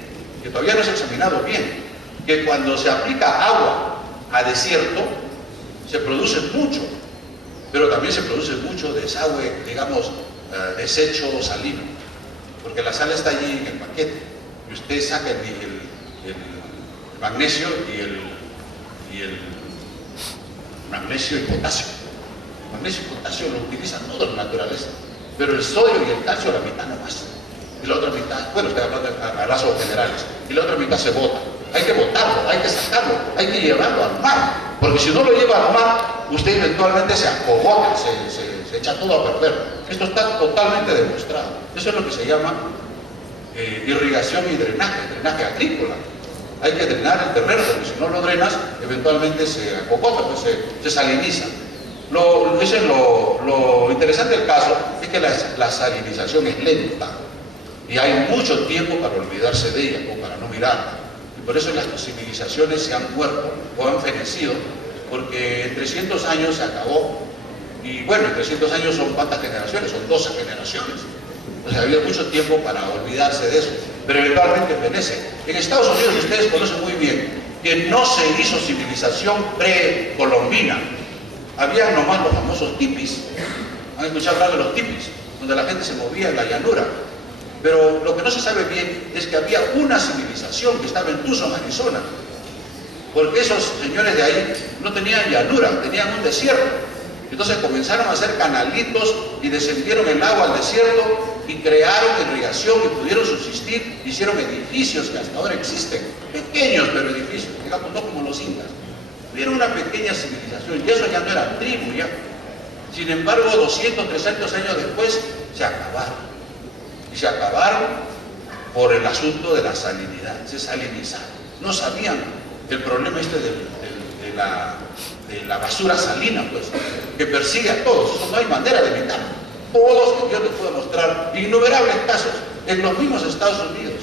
que todavía no es examinado bien, que cuando se aplica agua a desierto, se produce mucho, pero también se produce mucho desagüe, digamos, desecho salino, porque la sal está allí en el paquete, y usted saca el magnesio y el magnesio y potasio. El magnesio y potasio lo utiliza toda la naturaleza, pero el sodio y el calcio la mitad no más. Y la otra mitad, bueno, estoy hablando a rasgos generales, y la otra mitad se bota. Hay que botarlo, hay que sacarlo, hay que llevarlo al mar, porque si no lo lleva al mar, usted eventualmente se acogota, se echa todo a perder. Esto está totalmente demostrado. Eso es lo que se llama irrigación y drenaje agrícola. Hay que drenar el terreno, porque si no lo drenas, eventualmente se acogota, pues se saliniza. Lo interesante del caso es que la salinización es lenta. Y hay mucho tiempo para olvidarse de ella o para no mirarla. Y por eso las civilizaciones se han muerto o han fenecido, porque en 300 años se acabó. Y bueno, en 300 años son ¿cuántas generaciones? Son 12 generaciones. O sea, había mucho tiempo para olvidarse de eso, pero eventualmente fenece. En Estados Unidos ustedes conocen muy bien que no se hizo civilización precolombina. Habían nomás los famosos tipis. ¿Han escuchado hablar de los tipis? Donde la gente se movía en la llanura. Pero lo que no se sabe bien es que había una civilización que estaba en Tucson, Arizona, porque esos señores de ahí no tenían llanura, tenían un desierto. Entonces comenzaron a hacer canalitos y descendieron el agua al desierto y crearon irrigación y pudieron subsistir, hicieron edificios que hasta ahora existen, pequeños pero edificios, digamos, no como los incas. Tuvieron una pequeña civilización y eso ya no era tribu ya. Sin embargo, 200, 300 años después se acabaron. Y se acabaron por el asunto de la salinidad, se salinizaron. No sabían el problema este de la basura salina, pues, que persigue a todos. Eso no hay manera de evitarlo. Todos, que yo les puedo mostrar innumerables casos en los mismos Estados Unidos.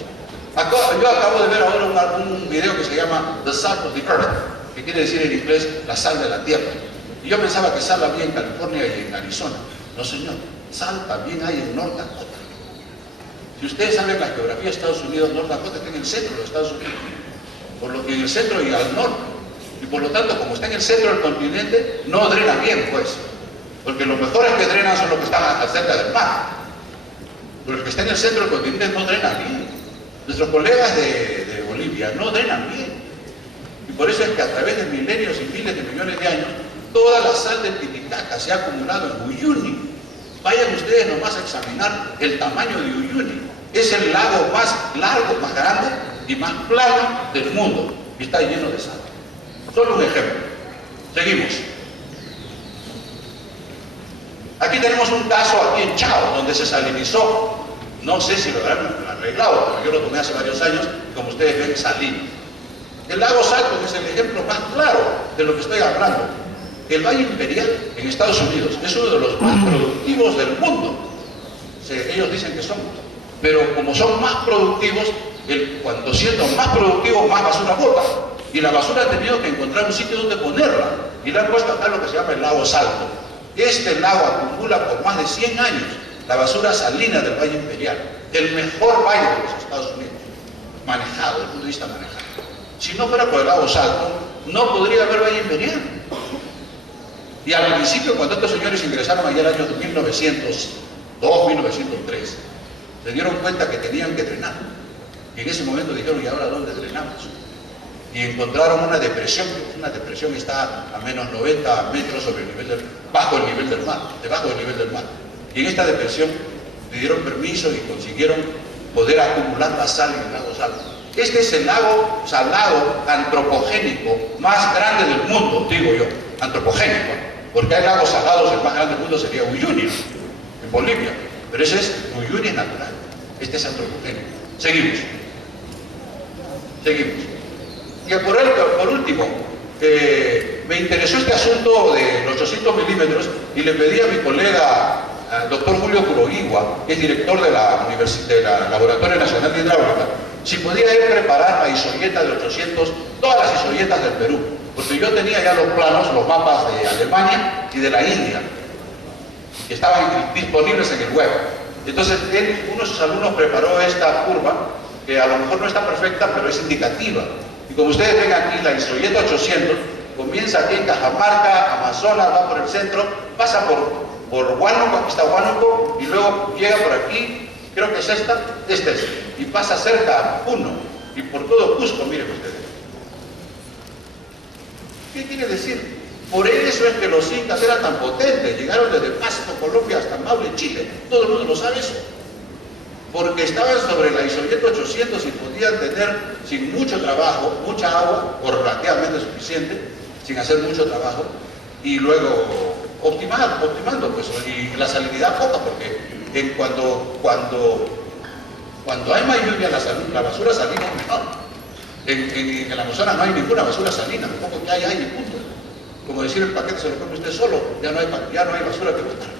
Yo acabo de ver ahora un video que se llama The Salt of the Earth, que quiere decir en inglés la sal de la tierra. Y yo pensaba que sal había en California y en Arizona. No, señor, sal también hay en North Dakota. Si ustedes saben la geografía de Estados Unidos, North Dakota está en el centro de Estados Unidos, por lo que en el centro y al norte. Y por lo tanto, como está en el centro del continente, no drena bien, pues. Porque los mejores que drenan son los que están cerca del mar. Pero el que está en el centro del continente no drena bien. Nuestros colegas de Bolivia no drenan bien. Y por eso es que a través de milenios y miles de millones de años, toda la sal del Titicaca se ha acumulado en Uyuni. Vayan ustedes nomás a examinar el tamaño de Uyuni. Es el lago más largo, más grande y más plano del mundo. Y está lleno de sal. Solo un ejemplo. Seguimos. Aquí tenemos un caso aquí en Chao, donde se salinizó. No sé si lo habrán arreglado, pero yo lo tomé hace varios años, y como ustedes ven, salino. El lago Salto es el ejemplo más claro de lo que estoy hablando. El Valle Imperial en Estados Unidos es uno de los más productivos del mundo. Ellos dicen que son, pero como son más productivos, cuando siendo más productivos, más basura bota. Y la basura ha tenido que encontrar un sitio donde ponerla. Y le han puesto acá lo que se llama el lago Salto. Este lago acumula por más de 100 años la basura salina del Valle Imperial, el mejor valle de los Estados Unidos, manejado, desde el punto de vista manejado. Si no fuera por el lago Salto, no podría haber Valle Imperial. Y al principio, cuando estos señores ingresaron allá en el año 1902, 1903, se dieron cuenta que tenían que drenar. Y en ese momento dijeron, ¿y ahora dónde drenamos? Y encontraron una depresión está a menos 90 metros sobre el nivel bajo el nivel del mar, debajo del nivel del mar. Y en esta depresión pidieron permiso y consiguieron poder acumular la sal en el lago Salto. Este es el lago salado antropogénico más grande del mundo, digo yo, antropogénico, porque hay lagos salados, el más grande del mundo sería Uyuni, en Bolivia, pero ese es Uyuni natural, este es antropogénico. Seguimos. Y por último, me interesó este asunto de los 800 milímetros y le pedí a mi colega, al doctor Julio Kurogiwa, que es director de la Laboratorio Nacional de Hidráulica, si podía él preparar la isolleta de 800, todas las isolletas del Perú, porque yo tenía ya los planos, los mapas de Alemania y de la India, que estaban disponibles en el web. Entonces, uno de sus alumnos preparó esta curva, que a lo mejor no está perfecta, pero es indicativa. Y como ustedes ven aquí, la isolleta 800 comienza aquí en Cajamarca, Amazonas, va por el centro, pasa por Huánuco, aquí está Huánuco, y luego llega por aquí, creo que es esta, y pasa cerca a Puno, y por todo Cusco, miren ustedes. ¿Qué quiere decir? Por eso es que los incas eran tan potentes, llegaron desde Pasto, Colombia, hasta Maule, Chile, todo el mundo lo sabe eso. Porque estaban sobre la isolleta 800 y podían tener, sin mucho trabajo, mucha agua, o relativamente suficiente, sin hacer mucho trabajo, y luego optimando, pues, y la salinidad poca, porque cuando hay más lluvia, la basura salina es menor. En el Amazonas no hay ninguna basura salina, lo poco que hay y punto. Como decir, el paquete se lo come usted solo, ya no hay basura que botar.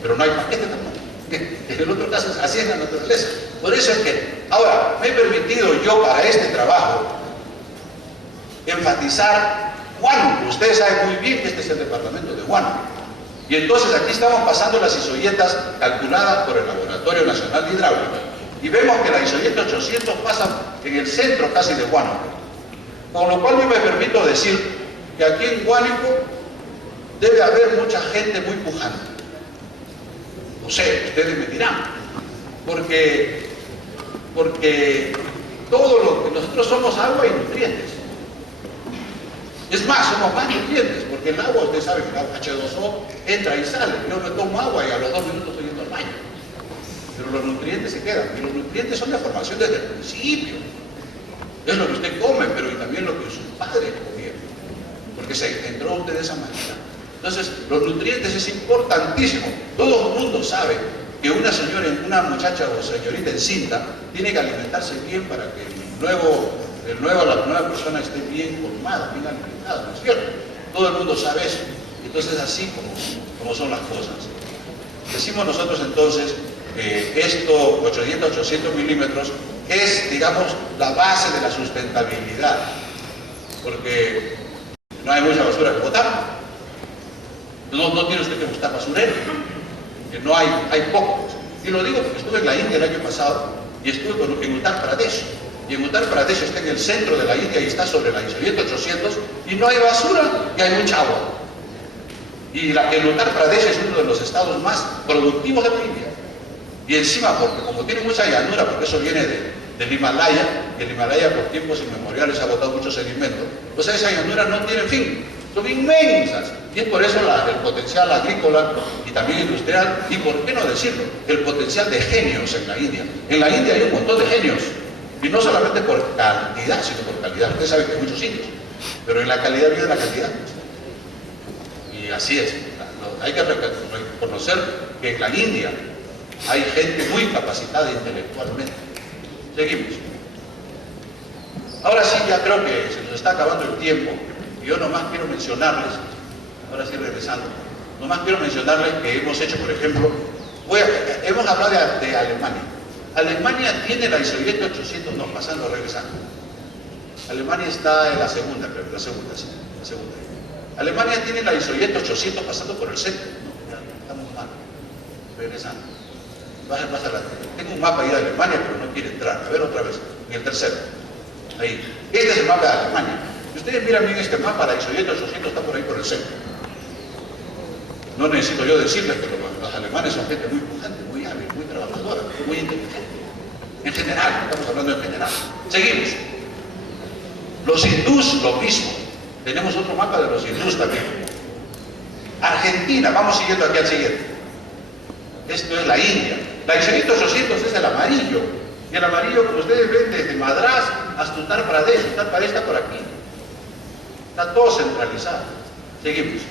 Pero no hay paquete tampoco. En el otro caso, así es la naturaleza. Por eso es que, ahora, me he permitido yo para este trabajo enfatizar Huánuco. Ustedes saben muy bien que este es el departamento de Huánuco. Y entonces aquí estamos pasando las isolletas calculadas por el Laboratorio Nacional de Hidráulica. Y vemos que la isolleta 800 pasa en el centro casi de Huánuco. Con lo cual yo me permito decir que aquí en Huánuco debe haber mucha gente muy pujante. No sé, ustedes me dirán, porque todo lo que nosotros somos agua y nutrientes. Es más, somos más nutrientes, porque el agua, ustedes saben que el H2O entra y sale. Yo me tomo agua y a los 2 minutos estoy yendo al baño. Pero los nutrientes se quedan, y los nutrientes son de formación desde el principio. Es lo que usted come, pero y también lo que sus padres comieron, porque se entró usted de esa manera. Entonces, los nutrientes es importantísimo. Todo el mundo sabe que una muchacha o señorita encinta tiene que alimentarse bien para que la nueva persona esté bien formada, bien alimentada, ¿no es cierto? Todo el mundo sabe eso. Entonces, así como son las cosas. Decimos nosotros entonces que esto, 800 milímetros, es, digamos, la base de la sustentabilidad, porque no hay mucha basura que botar. No tiene usted que buscar basurero, que no hay poco. Y lo digo porque estuve en la India el año pasado y estuve en Uttar Pradesh. Y en Uttar Pradesh está en el centro de la India y está sobre la isolleta 800 y no hay basura y hay mucha agua. Y el Uttar Pradesh es uno de los estados más productivos de la India. Y encima, porque como tiene mucha llanura, porque eso viene del Himalaya, y el Himalaya por tiempos inmemoriales ha botado mucho sedimento, pues esas llanuras no tienen fin, son inmensas, y es por eso el potencial agrícola y también industrial, y por qué no decirlo, el potencial de genios en la India. En la India hay un montón de genios, y no solamente por cantidad, sino por calidad. Ustedes saben que hay muchos indios, pero en la calidad viene la cantidad. Y así es, hay que reconocer que en la India hay gente muy capacitada intelectualmente. Seguimos. Ahora sí, ya creo que se nos está acabando el tiempo. Y yo nomás quiero mencionarles, ahora sí regresando, nomás quiero mencionarles que hemos hecho, por ejemplo, hemos hablado de Alemania. Alemania tiene la ISO 800, no, pasando, regresando. Alemania está en la segunda, creo, la segunda, sí, la segunda. Alemania tiene la ISO 800 pasando por el centro. No, ya estamos mal. Regresando. Tengo un mapa ahí de Alemania, pero no quiere entrar. A ver otra vez, en el tercero. Ahí. Este es el mapa de Alemania. Si ustedes miran bien este mapa, la ISO 800 está por ahí por el centro. No necesito yo decirles que los alemanes son gente muy pujante, muy hábil, muy trabajadora, muy inteligente. En general, estamos hablando en general. Seguimos. Los hindús, lo mismo. Tenemos otro mapa de los hindús también. Argentina, vamos siguiendo aquí al siguiente. Esto es la India. La ISO 800 es el amarillo. Y el amarillo, como ustedes ven, desde Madrás hasta Uttar Pradesh. Uttar Pradesh está por aquí. Está todo centralizado. Seguimos.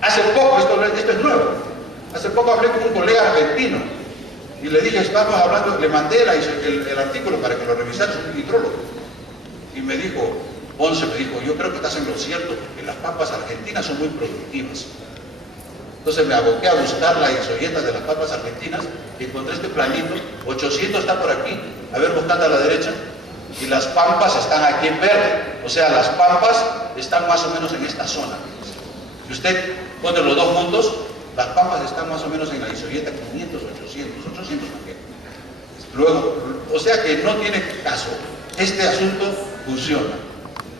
Hace poco, esto es nuevo, hace poco hablé con un colega argentino y le dije, estamos hablando, le mandé el artículo para que lo revisara, es un hidrólogo. Y me dijo, Ponce me dijo, yo creo que estás en lo cierto, porque las papas argentinas son muy productivas. Entonces me aboqué a buscar la isoyeta de las papas argentinas y encontré este planito, 800 está por aquí, a ver, buscando a la derecha, y las pampas están aquí en verde, o sea, las pampas están más o menos en esta zona. Si usted pone los dos juntos, las pampas están más o menos en la isoyeta 500, 800 también. Luego, o sea que no tiene caso, este asunto funciona,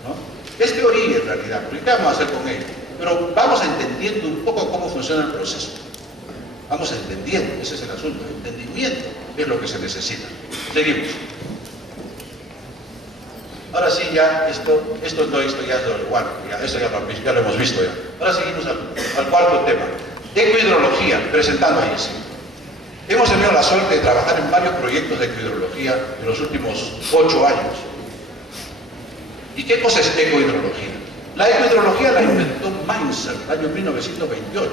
¿no? Es teoría en realidad, porque ¿qué vamos a hacer con ello? Pero vamos entendiendo un poco cómo funciona el proceso. Vamos entendiendo, ese es el asunto, el entendimiento es lo que se necesita. Seguimos. Ahora sí, ya esto ya es lo igual, eso ya lo hemos visto ya. Ahora seguimos al cuarto tema. Ecohidrología, presentando ahí sí. Hemos tenido la suerte de trabajar en varios proyectos de ecohidrología en los últimos 8 años. ¿Y qué cosa es ecohidrología? La ecohidrología la inventó Mainzer en el año 1928.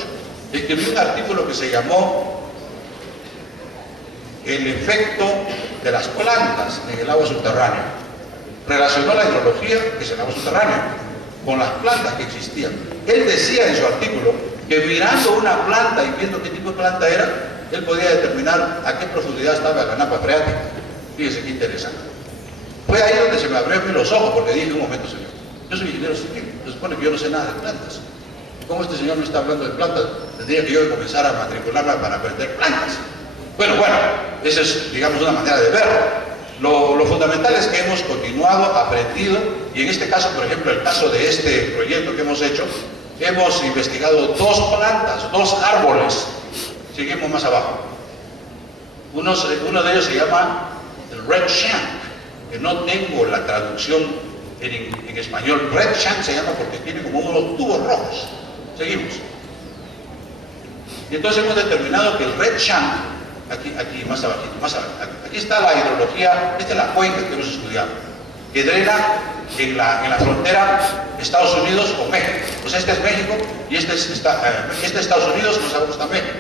Escribió un artículo que se llamó El efecto de las plantas en el agua subterránea. Relacionó la hidrología, que es el agua subterránea, con las plantas que existían. Él decía en su artículo que mirando una planta y viendo qué tipo de planta era, él podía determinar a qué profundidad estaba la napa freática. Fíjese qué interesante. Fue ahí donde se me abrieron los ojos, porque dije, un momento, señor, yo soy ingeniero civil, se supone que yo no sé nada de plantas. ¿Cómo este señor no está hablando de plantas? Tendría que yo comenzar a matricularme para aprender plantas. Bueno, esa es, digamos, una manera de verlo. Lo fundamental es que hemos continuado, aprendido, y en este caso, por ejemplo, el caso de este proyecto que hemos hecho, hemos investigado 2 plantas, 2 árboles. Seguimos más abajo. Uno de ellos se llama el Red Shank, que no tengo la traducción en español. Red Shank se llama porque tiene como unos tubos rojos. Seguimos. Y entonces hemos determinado que el Red Shank, aquí más abajito, aquí está la hidrología, esta es la cuenca que hemos estudiado, que drena en la frontera Estados Unidos con México. Pues este es México y este es Estados Unidos, no sabemos está México.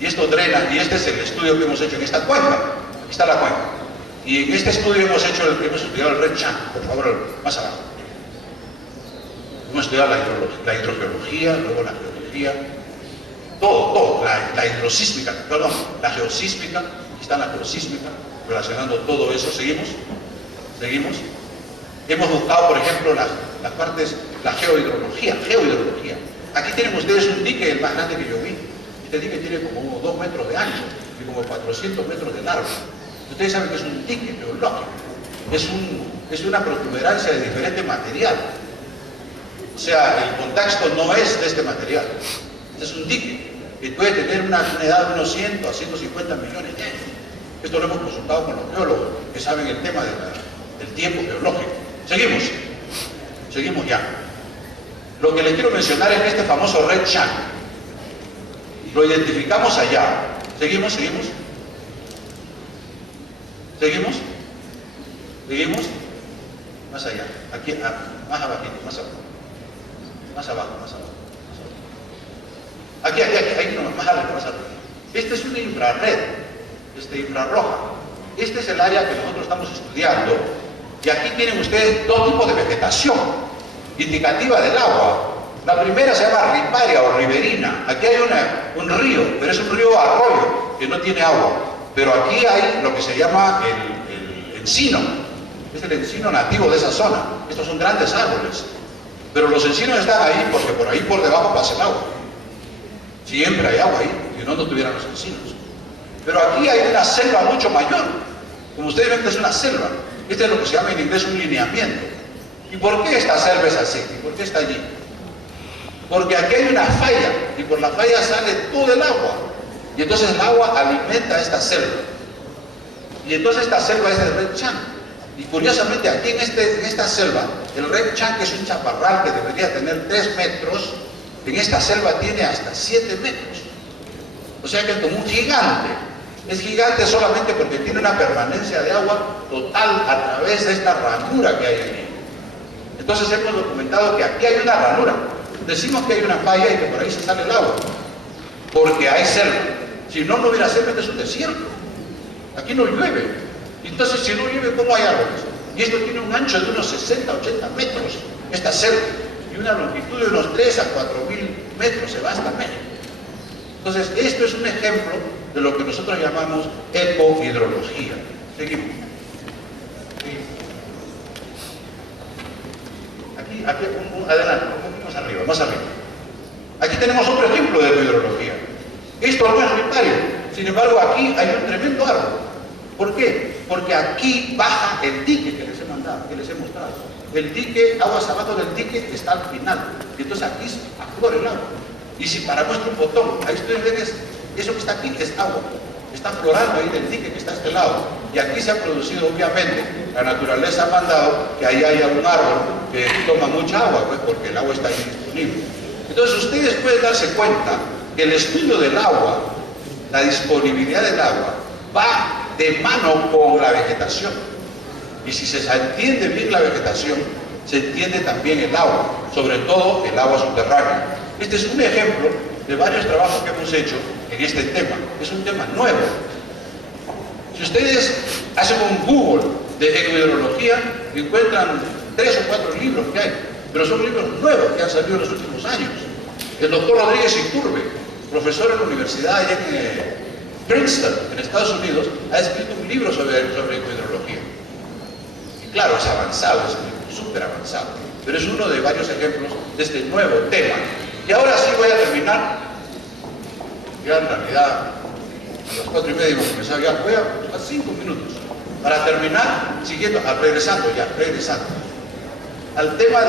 Y esto drena, y este es el estudio que hemos hecho en esta cuenca. Aquí está la cuenca. Y en este estudio hemos estudiado el Red Shank, por favor, más abajo. Hemos estudiado la hidrogeología, luego la geología, todo, la hidrosísmica, perdón, la geosísmica, aquí está la geosísmica, relacionando todo eso. Seguimos. Hemos buscado, por ejemplo, las partes, la geohidrología. Aquí tienen ustedes un dique, el más grande que yo vi. Este dique tiene como 2 metros de ancho y como 400 metros de largo. Ustedes saben que es un dique geológico, es una protuberancia de diferente material. O sea, el contexto no es de este material, este es un dique. que puede tener una edad de unos 100 a 150 millones de años. Esto lo hemos consultado con los geólogos que saben el tema del tiempo geológico. Seguimos ya. Lo que les quiero mencionar es que este famoso Red Shank lo identificamos allá. ¿Seguimos? Más allá, aquí, más abajito, más abajo. Aquí, no, más arriba. Este es una infrarroja. Este es el área que nosotros estamos estudiando, y aquí tienen ustedes dos tipos de vegetación indicativa del agua. La primera se llama riparia o riverina. Aquí hay un río, pero es un río arroyo que no tiene agua. Pero aquí hay lo que se llama el encino. Es el encino nativo de esa zona. Estos son grandes árboles. Pero los encinos están ahí porque por ahí por debajo pasa el agua. Siempre hay agua ahí, si no, no tuvieran los encinos. Pero aquí hay una selva mucho mayor. Como ustedes ven, es una selva. Este es lo que se llama en inglés un lineamiento. ¿Y por qué esta selva es así? ¿Y por qué está allí? Porque aquí hay una falla, y por la falla sale todo el agua. Y entonces el agua alimenta esta selva. Y entonces esta selva es el Red Shank. Y curiosamente aquí en esta selva, el Red Shank es un chaparral que debería tener 3 metros. En esta selva tiene hasta 7 metros. O sea que es como un gigante. Es gigante solamente porque tiene una permanencia de agua total a través de esta ranura que hay aquí. Entonces hemos documentado que aquí hay una ranura. Decimos que hay una falla y que por ahí se sale el agua, porque hay selva. Si no, no hubiera selva, este es un desierto. Aquí no llueve. Entonces, si no llueve, ¿cómo hay árboles? Y esto tiene un ancho de unos 60, 80 metros, esta selva, y una longitud de unos 3 a 4.000 metros, se va hasta México. Entonces, esto es un ejemplo de lo que nosotros llamamos ecohidrología. Seguimos. Aquí, adelante, más arriba. Aquí tenemos otro ejemplo de ecohidrología. Esto no es ripario, sin embargo aquí hay un tremendo árbol. ¿Por qué? Porque aquí baja el dique que les he mostrado. El dique, aguas abajo del dique está al final. Y entonces aquí aflora el agua. Y si paramos un botón, ahí ustedes ven eso que está aquí es agua. Está florando ahí del dique que está a este lado. Y aquí se ha producido, obviamente, la naturaleza ha mandado que ahí haya un árbol que toma mucha agua, pues porque el agua está ahí disponible. Entonces ustedes pueden darse cuenta que el estudio del agua, la disponibilidad del agua, va de mano con la vegetación. Y si se entiende bien la vegetación, se entiende también el agua, sobre todo el agua subterránea. Este es un ejemplo de varios trabajos que hemos hecho en este tema. Es un tema nuevo. Si ustedes hacen un Google de ecohidrología, encuentran 3 o 4 libros que hay, pero son libros nuevos que han salido en los últimos años. El doctor Rodríguez Iturbe, profesor en la universidad allá en Princeton, en Estados Unidos, ha escrito un libro sobre ecohidrología. Y claro, es avanzado, es súper avanzado, pero es uno de varios ejemplos de este nuevo tema. Y ahora sí voy a terminar. Ya en realidad, a las 4:30 hemos comenzado, ya voy a 5 minutos. Para terminar, regresando al tema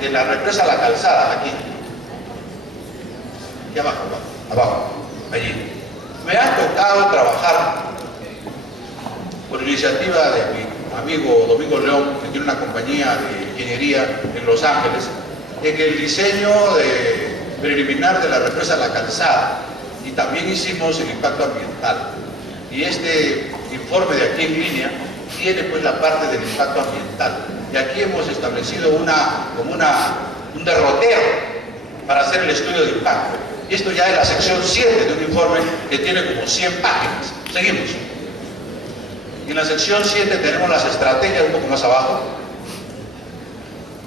de la represa La Calzada, aquí abajo, allí. Me ha tocado trabajar por iniciativa de mi amigo Domingo León, que tiene una compañía de ingeniería en Los Ángeles, en el diseño preliminar de la represa La Calzada, y también hicimos el impacto ambiental. Y este informe de aquí en línea tiene pues la parte del impacto ambiental. Y aquí hemos establecido un derrotero para hacer el estudio de impacto. Y esto ya es la sección 7 de un informe que tiene como 100 páginas. Seguimos. Y en la sección 7 tenemos las estrategias un poco más abajo.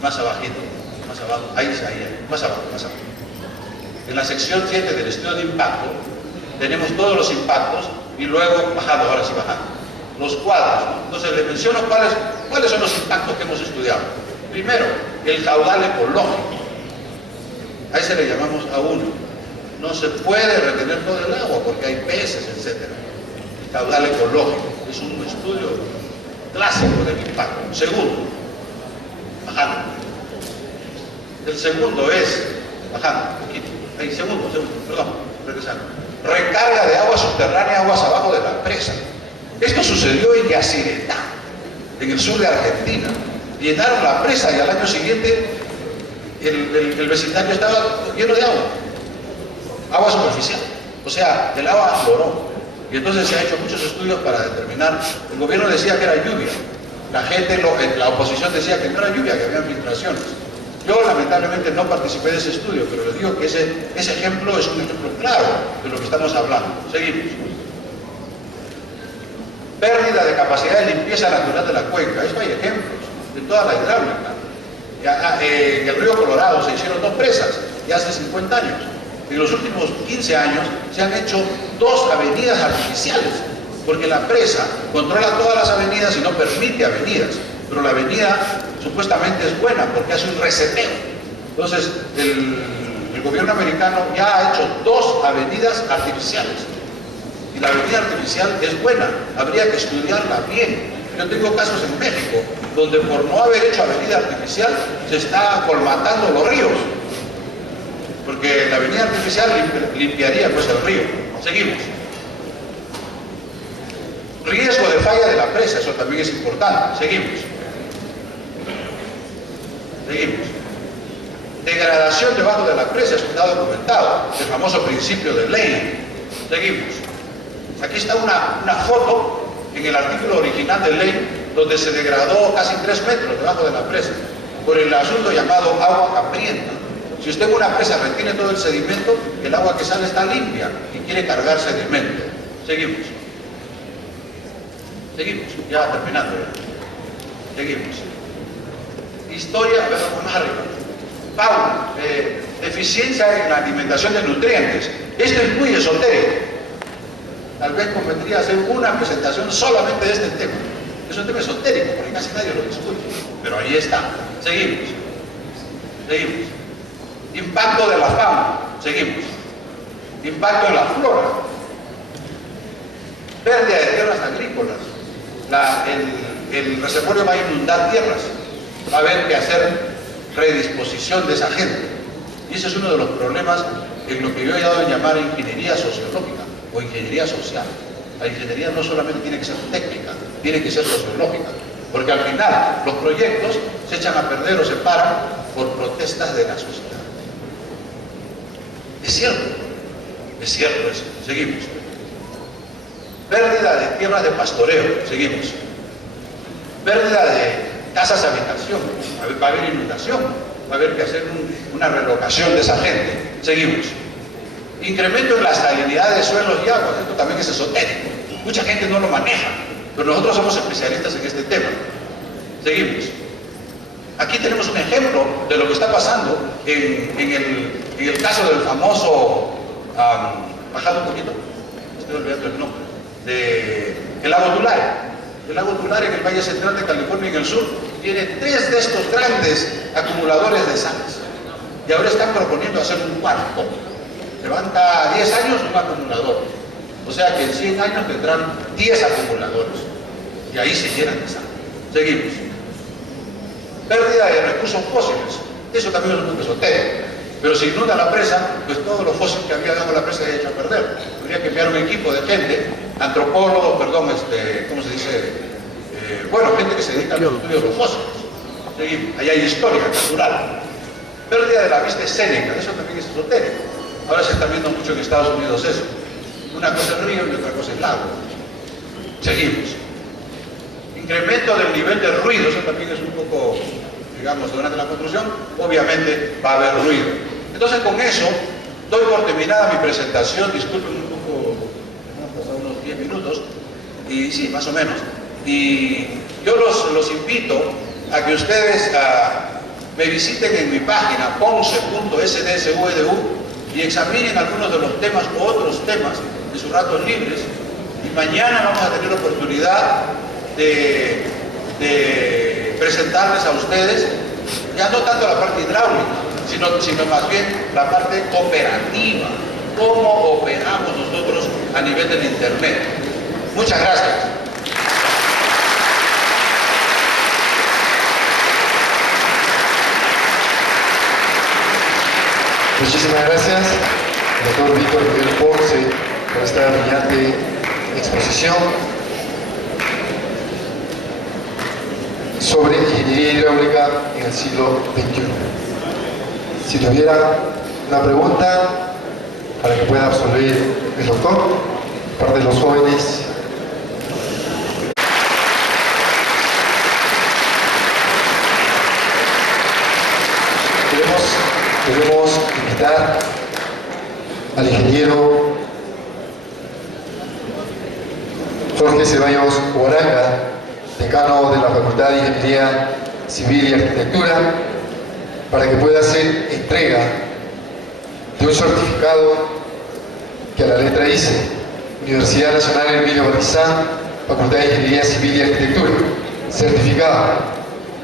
Más abajito. Más abajo. Ahí. Más abajo. En la sección 7 del estudio de impacto tenemos todos los impactos y luego bajando, ahora sí bajando. Los cuadros, ¿no? Entonces les menciono cuáles son los impactos que hemos estudiado. Primero, el caudal ecológico. A ese le llamamos A1. No se puede retener todo el agua porque hay peces, etc. El caudal ecológico es un estudio clásico del impacto. Segundo, bajando. El segundo es, bajando, un poquito. Segundo, regresando. Recarga de agua subterránea, aguas abajo de la presa. Esto sucedió en Yacyretá, en el sur de Argentina. Llenaron la presa y al año siguiente el vecindario estaba lleno de agua superficial. O sea, el agua afloró. Y entonces se han hecho muchos estudios para determinar. El gobierno decía que era lluvia. La gente, la oposición decía que no era lluvia, que había filtraciones. Yo lamentablemente no participé de ese estudio, pero les digo que ese ejemplo es un ejemplo claro de lo que estamos hablando. Seguimos. Pérdida de capacidad de limpieza natural de la cuenca. Esto hay ejemplos de toda la hidráulica. En el río Colorado se hicieron 2 presas, ya hace 50 años. En los últimos 15 años se han hecho 2 avenidas artificiales, porque la presa controla todas las avenidas y no permite avenidas. Pero la avenida supuestamente es buena porque hace un reseteo. Entonces, el gobierno americano ya ha hecho 2 avenidas artificiales. Y la avenida artificial es buena, habría que estudiarla bien. Yo tengo casos en México, donde por no haber hecho avenida artificial, se está colmatando los ríos. Porque la avenida artificial limpiaría pues el río. Seguimos. Riesgo de falla de la presa, eso también es importante. Seguimos. Seguimos. Degradación debajo de la presa, eso está documentado, el famoso principio de Ley. Seguimos. Aquí está una foto en el artículo original de Ley, donde se degradó casi 3 metros debajo de la presa, por el asunto llamado agua hambrienta. Si usted en una presa retiene todo el sedimento, el agua que sale está limpia y quiere cargar sedimento. Seguimos. Seguimos, ya terminando. Seguimos. Historia, pero más arriba. Fauna, deficiencia en la alimentación de nutrientes. Esto es muy esotérico. Tal vez convendría hacer una presentación solamente de este tema. Es un tema esotérico, porque casi nadie lo discute. Pero ahí está. Seguimos. Seguimos. Impacto de la fauna. Seguimos. Impacto en la flora. Pérdida de tierras agrícolas. El reservorio va a inundar tierras. Va a haber que hacer redisposición de esa gente. Y ese es uno de los problemas en lo que yo he dado a llamar ingeniería sociológica o ingeniería social. La ingeniería no solamente tiene que ser técnica, tiene que ser sociológica. Porque al final los proyectos se echan a perder o se paran por protestas de la sociedad. Es cierto eso. Seguimos. Pérdida de tierras de pastoreo. Seguimos. Pérdida de casas de habitación. Va a haber inundación. Va a haber que hacer una relocación de esa gente. Seguimos. Incremento en la salinidad de suelos y aguas. Esto también es esotérico. Mucha gente no lo maneja, pero nosotros somos especialistas en este tema. Seguimos. Aquí tenemos un ejemplo de lo que está pasando en el caso del famoso, bajando un poquito, estoy olvidando el nombre, el lago Tulare. El lago Tulare en el Valle Central de California, en el sur, tiene 3 de estos grandes acumuladores de sales. Y ahora están proponiendo hacer un cuarto. Levanta 10 años un acumulador. O sea que en 100 años tendrán 10 acumuladores. Y ahí se llenan de sal. Seguimos. Pérdida de recursos fósiles. Eso también es un punto esotérico. Pero si inunda la presa, pues todos los fósiles que había dado la presa se han hecho a perder. Habría que enviar un equipo de gente, antropólogos, perdón, ¿cómo se dice? Bueno, gente que se dedica al estudio de los fósiles. Seguimos. Ahí hay historia natural. Pérdida de la vista escénica. Eso también es esotérico. Ahora se está viendo mucho en Estados Unidos eso. Una cosa es río y otra cosa es lago. Seguimos. Incremento del nivel de ruido, eso también es un poco, digamos, durante la construcción, obviamente va a haber ruido. Entonces con eso, doy por terminada mi presentación, disculpen un poco, hemos pasado unos 10 minutos, y sí, más o menos. Y yo los invito a que ustedes me visiten en mi página, ponce.sdsuedu, y examinen algunos de los temas o otros temas de sus ratos libres. Y mañana vamos a tener oportunidad de presentarles a ustedes, ya no tanto la parte hidráulica, sino más bien la parte operativa, cómo operamos nosotros a nivel del Internet. Muchas gracias. Muchísimas gracias. doctor Víctor Miguel Ponce por esta brillante exposición sobre ingeniería hidráulica en el siglo XXI. Si tuviera una pregunta para que pueda absolver el doctor, parte de los jóvenes. Queremos invitar al ingeniero Jorge Ceballos Huaranga, decano de la Facultad de Ingeniería Civil y Arquitectura, para que pueda hacer entrega de un certificado que a la letra dice Universidad Nacional Emilio Barrizán, Facultad de Ingeniería Civil y Arquitectura. Certificado.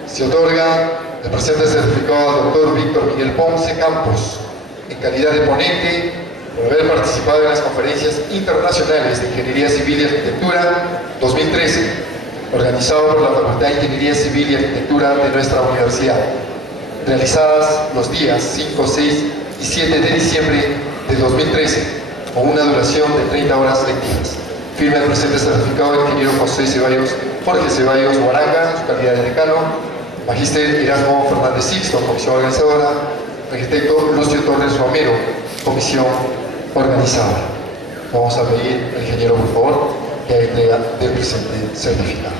Se otorga el presente certificado al doctor Víctor Miguel Ponce Campos, en calidad de ponente, por haber participado en las conferencias internacionales de Ingeniería Civil y Arquitectura 2013, organizado por la Facultad de Ingeniería Civil y Arquitectura de nuestra universidad, realizadas los días 5, 6 y 7 de diciembre de 2013, con una duración de 30 horas lectivas. Firma el presente certificado el ingeniero Jorge Ceballos Huaranga, en su calidad de decano, Magíster Erasmo Fernández Sixto, comisión organizadora, arquitecto Lucio Torres Romero, comisión organizadora. Vamos a pedir al ingeniero, por favor, que haga entrega del presente certificado.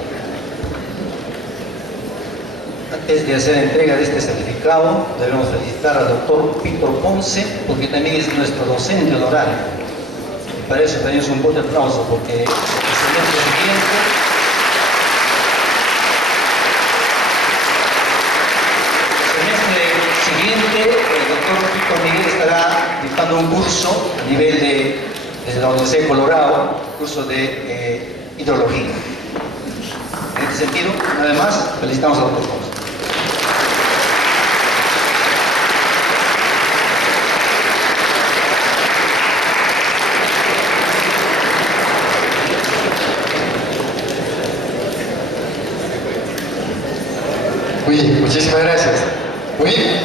Antes de hacer entrega de este certificado, debemos felicitar al doctor Víctor Ponce, porque también es nuestro docente honorario. Y para eso tenemos un fuerte aplauso, porque el semestre siguiente, el doctor Víctor Miguel estará dictando un curso a nivel desde la Universidad de Colorado, curso de hidrología. En este sentido, nada más, felicitamos al doctor Ponce. Muy bien, muchísimas gracias. Muy bien.